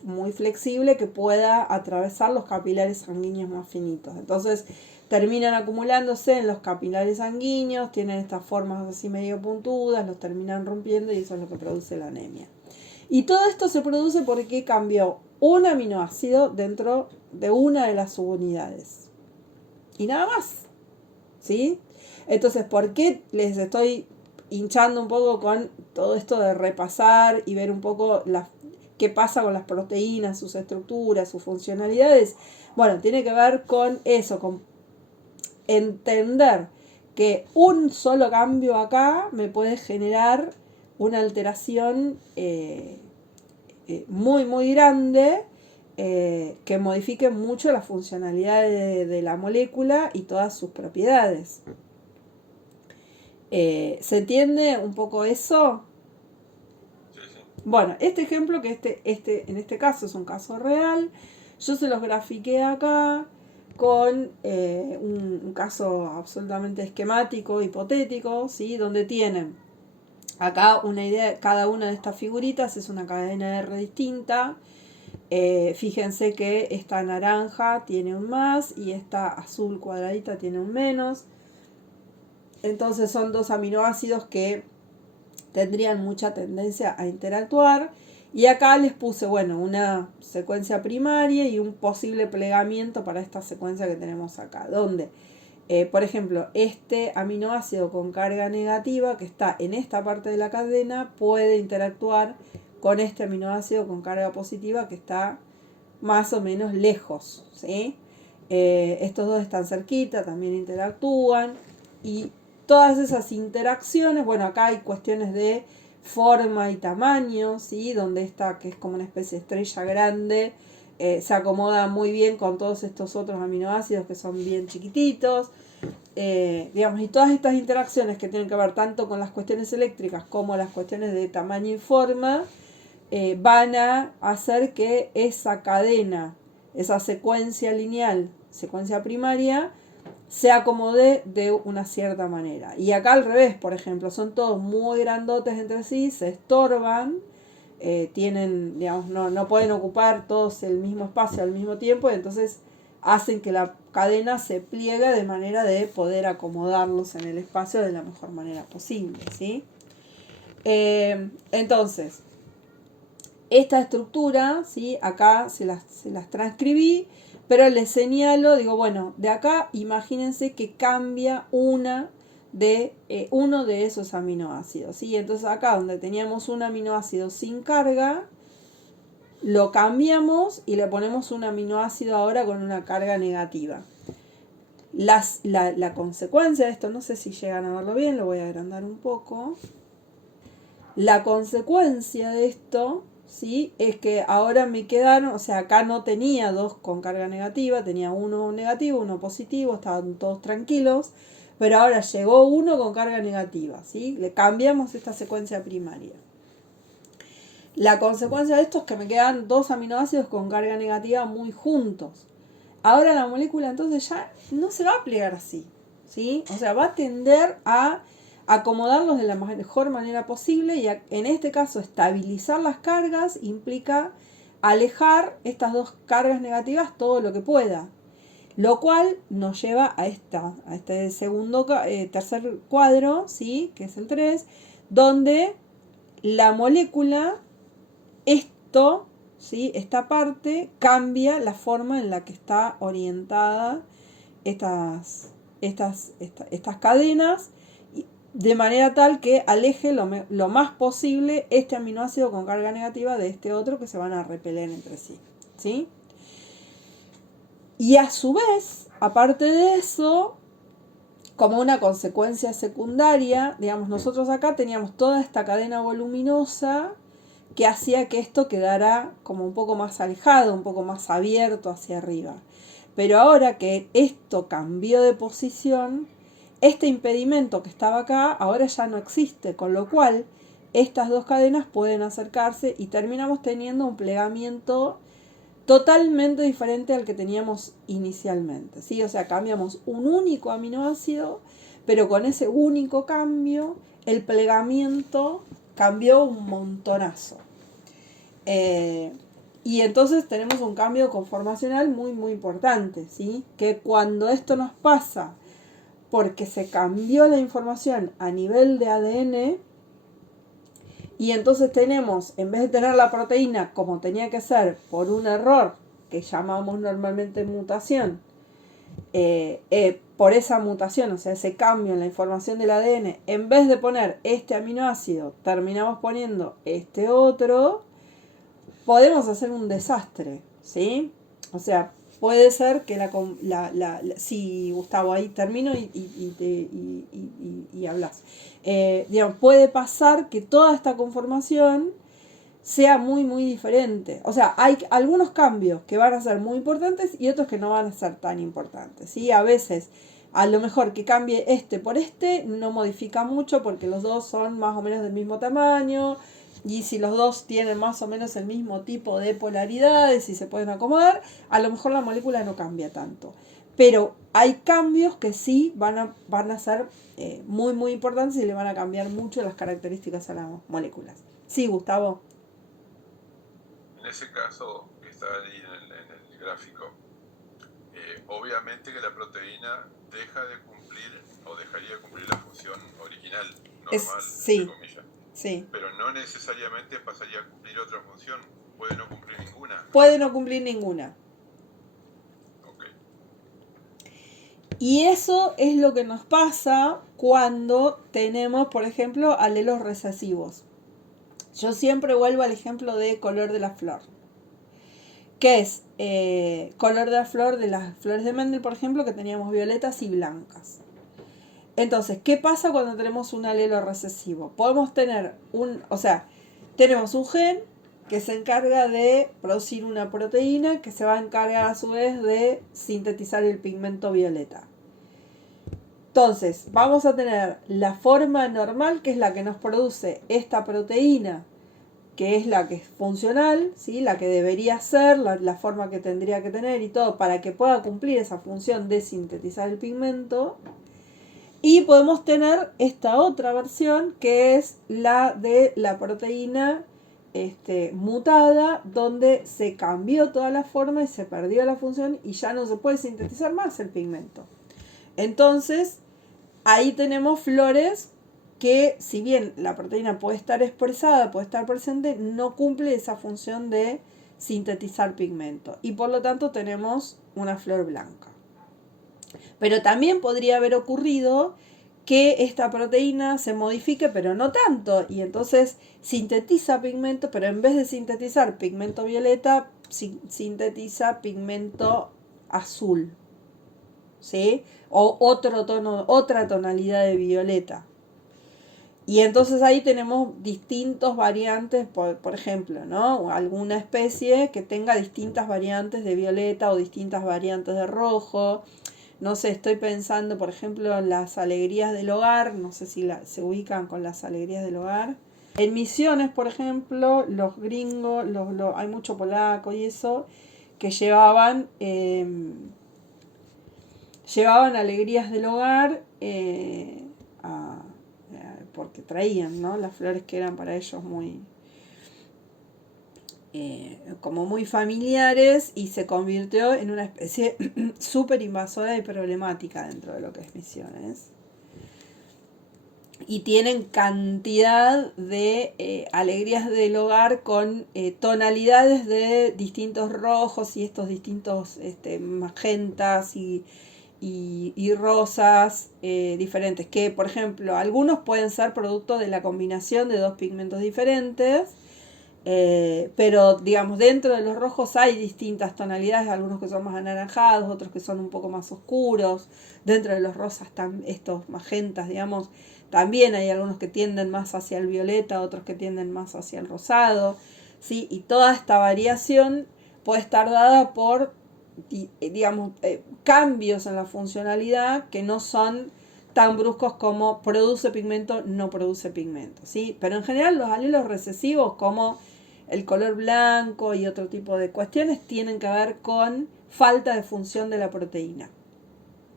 muy flexible que pueda atravesar los capilares sanguíneos más finitos. Entonces terminan acumulándose en los capilares sanguíneos, tienen estas formas así medio puntudas, los terminan rompiendo y eso es lo que produce la anemia. Y todo esto se produce porque cambió un aminoácido dentro de una de las subunidades. Y nada más. ¿Sí? Entonces, ¿por qué les estoy hinchando un poco con todo esto de repasar y ver un poco qué pasa con las proteínas, sus estructuras, sus funcionalidades? Bueno, tiene que ver con eso, con entender que un solo cambio acá me puede generar una alteración muy, muy grande que modifique mucho la funcionalidad de la molécula y todas sus propiedades. ¿Se entiende un poco eso? Sí, sí. Bueno, este ejemplo, que en este caso es un caso real, yo se los grafiqué acá con un caso absolutamente esquemático, hipotético, ¿sí? Donde tienen acá una idea, cada una de estas figuritas es una cadena R distinta. Fíjense que esta naranja tiene un más y esta azul cuadradita tiene un menos. Entonces son dos aminoácidos que tendrían mucha tendencia a interactuar. Y acá les puse, bueno, una secuencia primaria y un posible plegamiento para esta secuencia que tenemos acá. Donde, por ejemplo, este aminoácido con carga negativa que está en esta parte de la cadena puede interactuar con este aminoácido con carga positiva que está más o menos lejos, ¿sí? Estos dos están cerquita, también interactúan y todas esas interacciones, bueno, acá hay cuestiones de forma y tamaño, ¿sí? Donde esta, que es como una especie de estrella grande, se acomoda muy bien con todos estos otros aminoácidos que son bien chiquititos. Digamos, y todas estas interacciones que tienen que ver tanto con las cuestiones eléctricas como las cuestiones de tamaño y forma, van a hacer que esa cadena, esa secuencia lineal, secuencia primaria, se acomode de una cierta manera. Y acá al revés, por ejemplo, son todos muy grandotes entre sí, se estorban, tienen, digamos, no pueden ocupar todos el mismo espacio al mismo tiempo, y entonces hacen que la cadena se pliegue de manera de poder acomodarlos en el espacio de la mejor manera posible, ¿sí? Entonces, esta estructura, ¿sí? Acá se las transcribí, pero les señalo, digo, bueno, de acá imagínense que cambia uno de esos aminoácidos, ¿sí? Entonces acá donde teníamos un aminoácido sin carga, lo cambiamos y le ponemos un aminoácido ahora con una carga negativa. La consecuencia de esto, no sé si llegan a verlo bien, lo voy a agrandar un poco. La consecuencia de esto, ¿sí? Es que ahora me quedaron, o sea, acá no tenía dos con carga negativa, tenía uno negativo, uno positivo, estaban todos tranquilos, pero ahora llegó uno con carga negativa, ¿sí? Le cambiamos esta secuencia primaria. La consecuencia de esto es que me quedan dos aminoácidos con carga negativa muy juntos. Ahora la molécula entonces ya no se va a plegar así, ¿sí? O sea, va a tender a acomodarlos de la mejor manera posible y en este caso estabilizar las cargas implica alejar estas dos cargas negativas todo lo que pueda, lo cual nos lleva a este tercer cuadro, ¿sí? Que es el 3, donde la molécula, ¿sí? Esta parte cambia la forma en la que está orientada estas cadenas, de manera tal que aleje lo más posible este aminoácido con carga negativa de este otro, que se van a repeler entre sí, ¿sí? Y a su vez, aparte de eso, como una consecuencia secundaria, digamos, nosotros acá teníamos toda esta cadena voluminosa que hacía que esto quedara como un poco más alejado, un poco más abierto hacia arriba. Pero ahora que esto cambió de posición, este impedimento que estaba acá ahora ya no existe, con lo cual estas dos cadenas pueden acercarse y terminamos teniendo un plegamiento totalmente diferente al que teníamos inicialmente, ¿sí? O sea, cambiamos un único aminoácido, pero con ese único cambio el plegamiento cambió un montonazo. Y entonces tenemos un cambio conformacional muy muy importante, ¿sí? Que cuando esto nos pasa porque se cambió la información a nivel de ADN, y entonces tenemos, en vez de tener la proteína como tenía que ser por un error que llamamos normalmente mutación, por esa mutación, o sea, ese cambio en la información del ADN, en vez de poner este aminoácido, terminamos poniendo este otro, podemos hacer un desastre, ¿sí? O sea, puede ser que sí, Gustavo, ahí termino y hablas. Digamos, puede pasar que toda esta conformación sea muy, muy diferente. O sea, hay algunos cambios que van a ser muy importantes y otros que no van a ser tan importantes, ¿sí? A veces A lo mejor que cambie este por este no modifica mucho porque los dos son más o menos del mismo tamaño y si los dos tienen más o menos el mismo tipo de polaridades y se pueden acomodar, a lo mejor la molécula no cambia tanto. Pero hay cambios que sí van a ser muy muy importantes y le van a cambiar mucho las características a las moléculas. Sí, Gustavo. En ese caso que está ahí en el gráfico, obviamente que la proteína deja de cumplir o dejaría de cumplir la función original, normal, Sí. entre comillas. Sí. Pero no necesariamente pasaría a cumplir otra función. Puede no cumplir ninguna. Puede no cumplir ninguna. Ok. Y eso es lo que nos pasa cuando tenemos, por ejemplo, alelos recesivos. Yo siempre vuelvo al ejemplo de color de la flor. Que es color de la flor de las flores de Mendel, por ejemplo, que teníamos violetas y blancas. Entonces, ¿qué pasa cuando tenemos un alelo recesivo? Podemos tener tenemos un gen que se encarga de producir una proteína que se va a encargar a su vez de sintetizar el pigmento violeta. Entonces, vamos a tener la forma normal, que es la que nos produce esta proteína, que es la que es funcional, ¿sí? La que debería ser, la forma que tendría que tener y todo, para que pueda cumplir esa función de sintetizar el pigmento. Y podemos tener esta otra versión, que es la de la proteína mutada, donde se cambió toda la forma y se perdió la función y ya no se puede sintetizar más el pigmento. Entonces, ahí tenemos flores que, si bien la proteína puede estar expresada, puede estar presente, no cumple esa función de sintetizar pigmento. Y por lo tanto tenemos una flor blanca. Pero también podría haber ocurrido que esta proteína se modifique, pero no tanto, y entonces sintetiza pigmento, pero en vez de sintetizar pigmento violeta, sintetiza pigmento azul, ¿sí? O otra tonalidad de violeta. Y entonces ahí tenemos distintas variantes, por ejemplo, ¿no? Alguna especie que tenga distintas variantes de violeta o distintas variantes de rojo. No sé, estoy pensando, por ejemplo, en las alegrías del hogar. No sé si se ubican con las alegrías del hogar. En Misiones, por ejemplo, los gringos, hay mucho polaco y eso, que llevaban alegrías del hogar porque traían, ¿no? Las flores que eran para ellos muy como muy familiares, y se convirtió en una especie súper invasora y problemática dentro de lo que es Misiones. Y tienen cantidad de alegrías del hogar con tonalidades de distintos rojos y estos distintos magentas y rosas diferentes, que por ejemplo algunos pueden ser producto de la combinación de dos pigmentos diferentes, pero digamos dentro de los rojos hay distintas tonalidades, algunos que son más anaranjados, otros que son un poco más oscuros. Dentro de los rosas estos magentas, digamos, también hay algunos que tienden más hacia el violeta, otros que tienden más hacia el rosado, ¿sí? Y toda esta variación puede estar dada por digamos, cambios en la funcionalidad que no son tan bruscos como produce pigmento, no produce pigmento, ¿sí? Pero en general los alelos recesivos, como el color blanco y otro tipo de cuestiones, tienen que ver con falta de función de la proteína.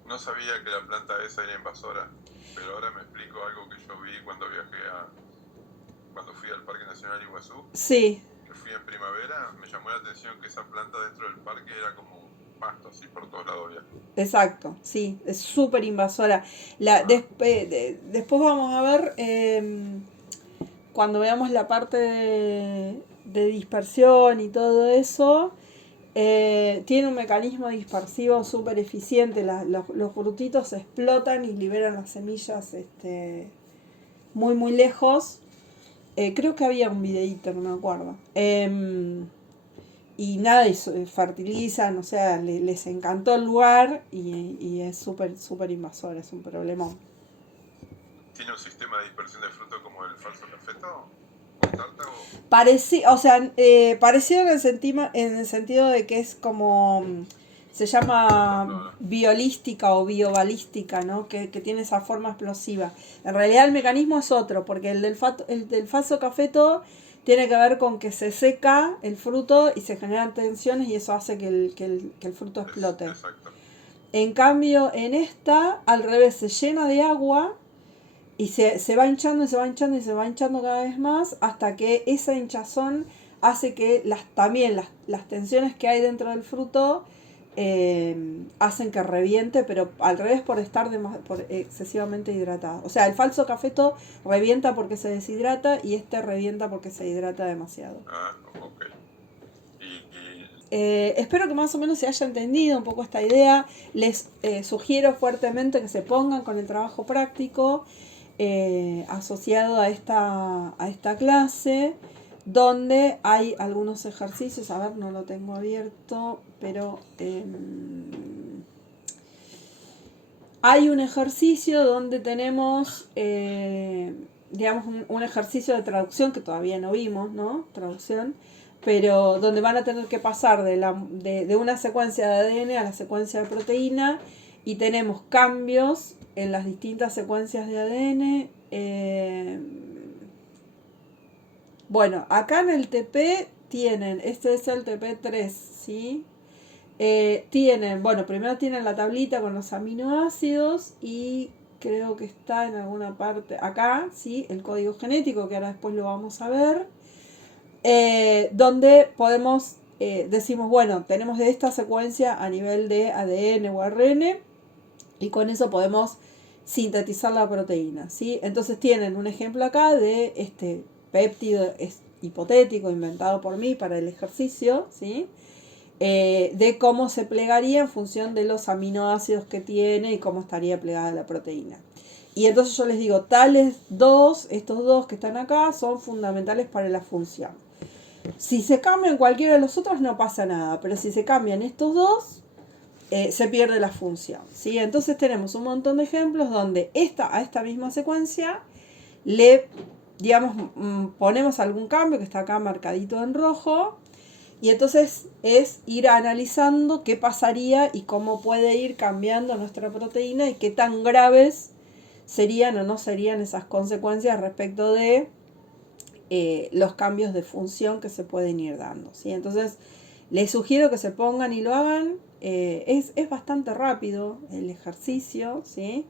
No sabía que la planta esa era invasora, pero ahora me explico algo que yo vi cuando cuando fui al Parque Nacional Iguazú. Sí. Que fui en primavera, me llamó la atención que esa planta dentro del parque era como pasto, así por todos lados ya. Exacto, sí, es súper invasora. Después vamos a ver, cuando veamos la parte de dispersión y todo eso, tiene un mecanismo dispersivo súper eficiente. Los frutitos explotan y liberan las semillas muy muy lejos. Creo que había un videíto, no me acuerdo. Y nada, y fertilizan, o sea, les encantó el lugar y es súper súper invasor, es un problemón. ¿Tiene un sistema de dispersión de fruto como el falso cafeto? ¿O tártago? Parecido en el sentido de que es como se llama No. biolística o biobalística, ¿no? Que tiene esa forma explosiva. En realidad el mecanismo es otro, porque el del falso cafeto tiene que ver con que se seca el fruto y se generan tensiones y eso hace que el fruto explote. Exacto. En cambio, en esta, al revés, se llena de agua y se va hinchando y se va hinchando y se va hinchando cada vez más hasta que esa hinchazón hace que también las tensiones que hay dentro del fruto hacen que reviente, pero al revés por estar por excesivamente hidratado. O sea, el falso cafeto revienta porque se deshidrata y este revienta porque se hidrata demasiado. Ah, ok. Espero que más o menos se haya entendido un poco esta idea. Les sugiero fuertemente que se pongan con el trabajo práctico asociado a esta clase, donde hay algunos ejercicios. A ver, no lo tengo abierto, pero hay un ejercicio donde tenemos, digamos, un ejercicio de traducción que todavía no vimos, ¿no? Traducción, pero donde van a tener que pasar de una secuencia de ADN a la secuencia de proteína y tenemos cambios en las distintas secuencias de ADN. Bueno, acá en el TP tienen, este es el TP3, ¿sí? Tienen, bueno, primero tienen la tablita con los aminoácidos y creo que está en alguna parte acá, ¿sí? El código genético, que ahora después lo vamos a ver. Donde podemos, decimos, bueno, tenemos de esta secuencia a nivel de ADN o ARN y con eso podemos sintetizar la proteína, ¿sí? Entonces tienen un ejemplo acá de este péptido hipotético inventado por mí para el ejercicio, ¿sí? De cómo se plegaría en función de los aminoácidos que tiene y cómo estaría plegada la proteína. Y entonces yo les digo, estos dos que están acá son fundamentales para la función. Si se cambian cualquiera de los otros no pasa nada, pero si se cambian estos dos, se pierde la función, ¿sí? Entonces tenemos un montón de ejemplos donde a esta misma secuencia le, digamos, ponemos algún cambio que está acá marcadito en rojo y entonces es ir analizando qué pasaría y cómo puede ir cambiando nuestra proteína y qué tan graves serían o no serían esas consecuencias respecto de los cambios de función que se pueden ir dando, ¿sí? Entonces les sugiero que se pongan y lo hagan. Es bastante rápido el ejercicio, ¿sí?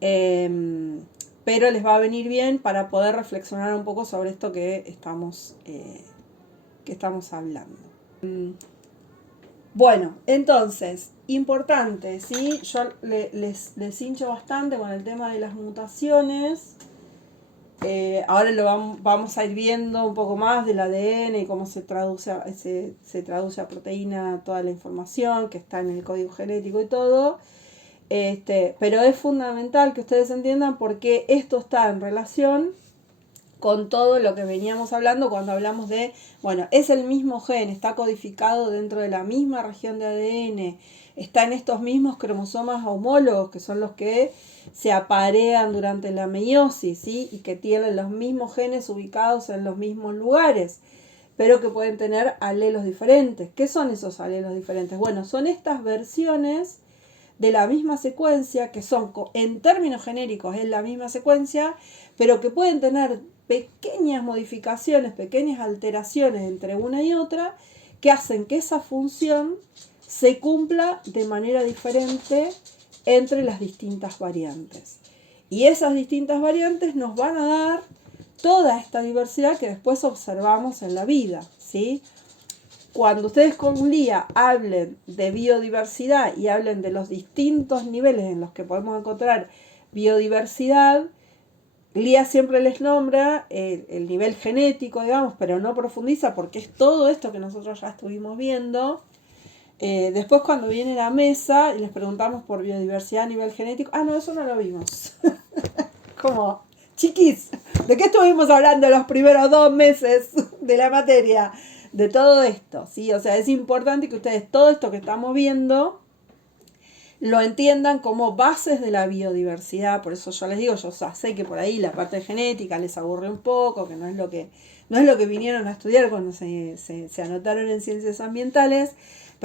Pero les va a venir bien para poder reflexionar un poco sobre esto que estamos hablando. Bueno, entonces, importante, ¿sí? Yo les hincho bastante con el tema de las mutaciones. Ahora vamos a ir viendo un poco más del ADN y cómo se traduce a proteína toda la información que está en el código genético y todo. Pero es fundamental que ustedes entiendan por qué esto está en relación con todo lo que veníamos hablando cuando hablamos de, bueno, es el mismo gen, está codificado dentro de la misma región de ADN, está en estos mismos cromosomas homólogos, que son los que se aparean durante la meiosis, ¿sí? Y que tienen los mismos genes ubicados en los mismos lugares, pero que pueden tener alelos diferentes. ¿Qué son esos alelos diferentes? Bueno, son estas versiones de la misma secuencia, que son, en términos genéricos, es la misma secuencia, pero que pueden tener pequeñas modificaciones, pequeñas alteraciones entre una y otra, que hacen que esa función se cumpla de manera diferente entre las distintas variantes. Y esas distintas variantes nos van a dar toda esta diversidad que después observamos en la vida, ¿sí? Cuando ustedes con Lía hablen de biodiversidad y hablen de los distintos niveles en los que podemos encontrar biodiversidad, Lía siempre les nombra el nivel genético, digamos, pero no profundiza porque es todo esto que nosotros ya estuvimos viendo. Después cuando viene la mesa y les preguntamos por biodiversidad a nivel genético, no, eso no lo vimos. Como, chiquis, ¿de qué estuvimos hablando los primeros 2 meses de la materia? De todo esto, ¿sí? O sea, es importante que ustedes todo esto que estamos viendo lo entiendan como bases de la biodiversidad. Por eso yo les digo, yo sé que por ahí la parte genética les aburre un poco, que no es lo que vinieron a estudiar cuando se anotaron en ciencias ambientales,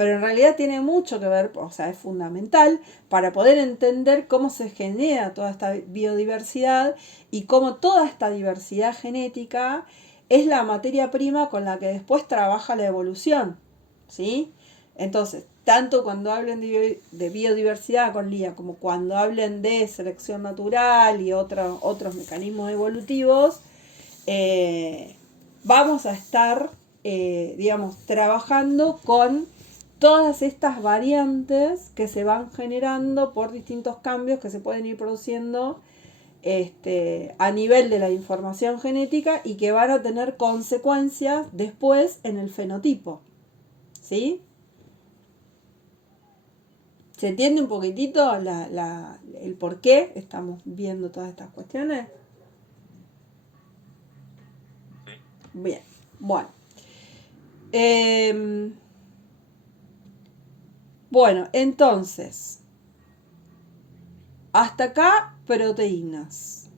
pero en realidad tiene mucho que ver, o sea, es fundamental para poder entender cómo se genera toda esta biodiversidad y cómo toda esta diversidad genética es la materia prima con la que después trabaja la evolución, ¿sí? Entonces, tanto cuando hablen de biodiversidad con Lía como cuando hablen de selección natural y otros mecanismos evolutivos, vamos a estar, digamos, trabajando con todas estas variantes que se van generando por distintos cambios que se pueden ir produciendo a nivel de la información genética y que van a tener consecuencias después en el fenotipo. ¿Sí? ¿Se entiende un poquitito el por qué estamos viendo todas estas cuestiones? Sí. Bien, bueno. Bueno, entonces, hasta acá proteínas.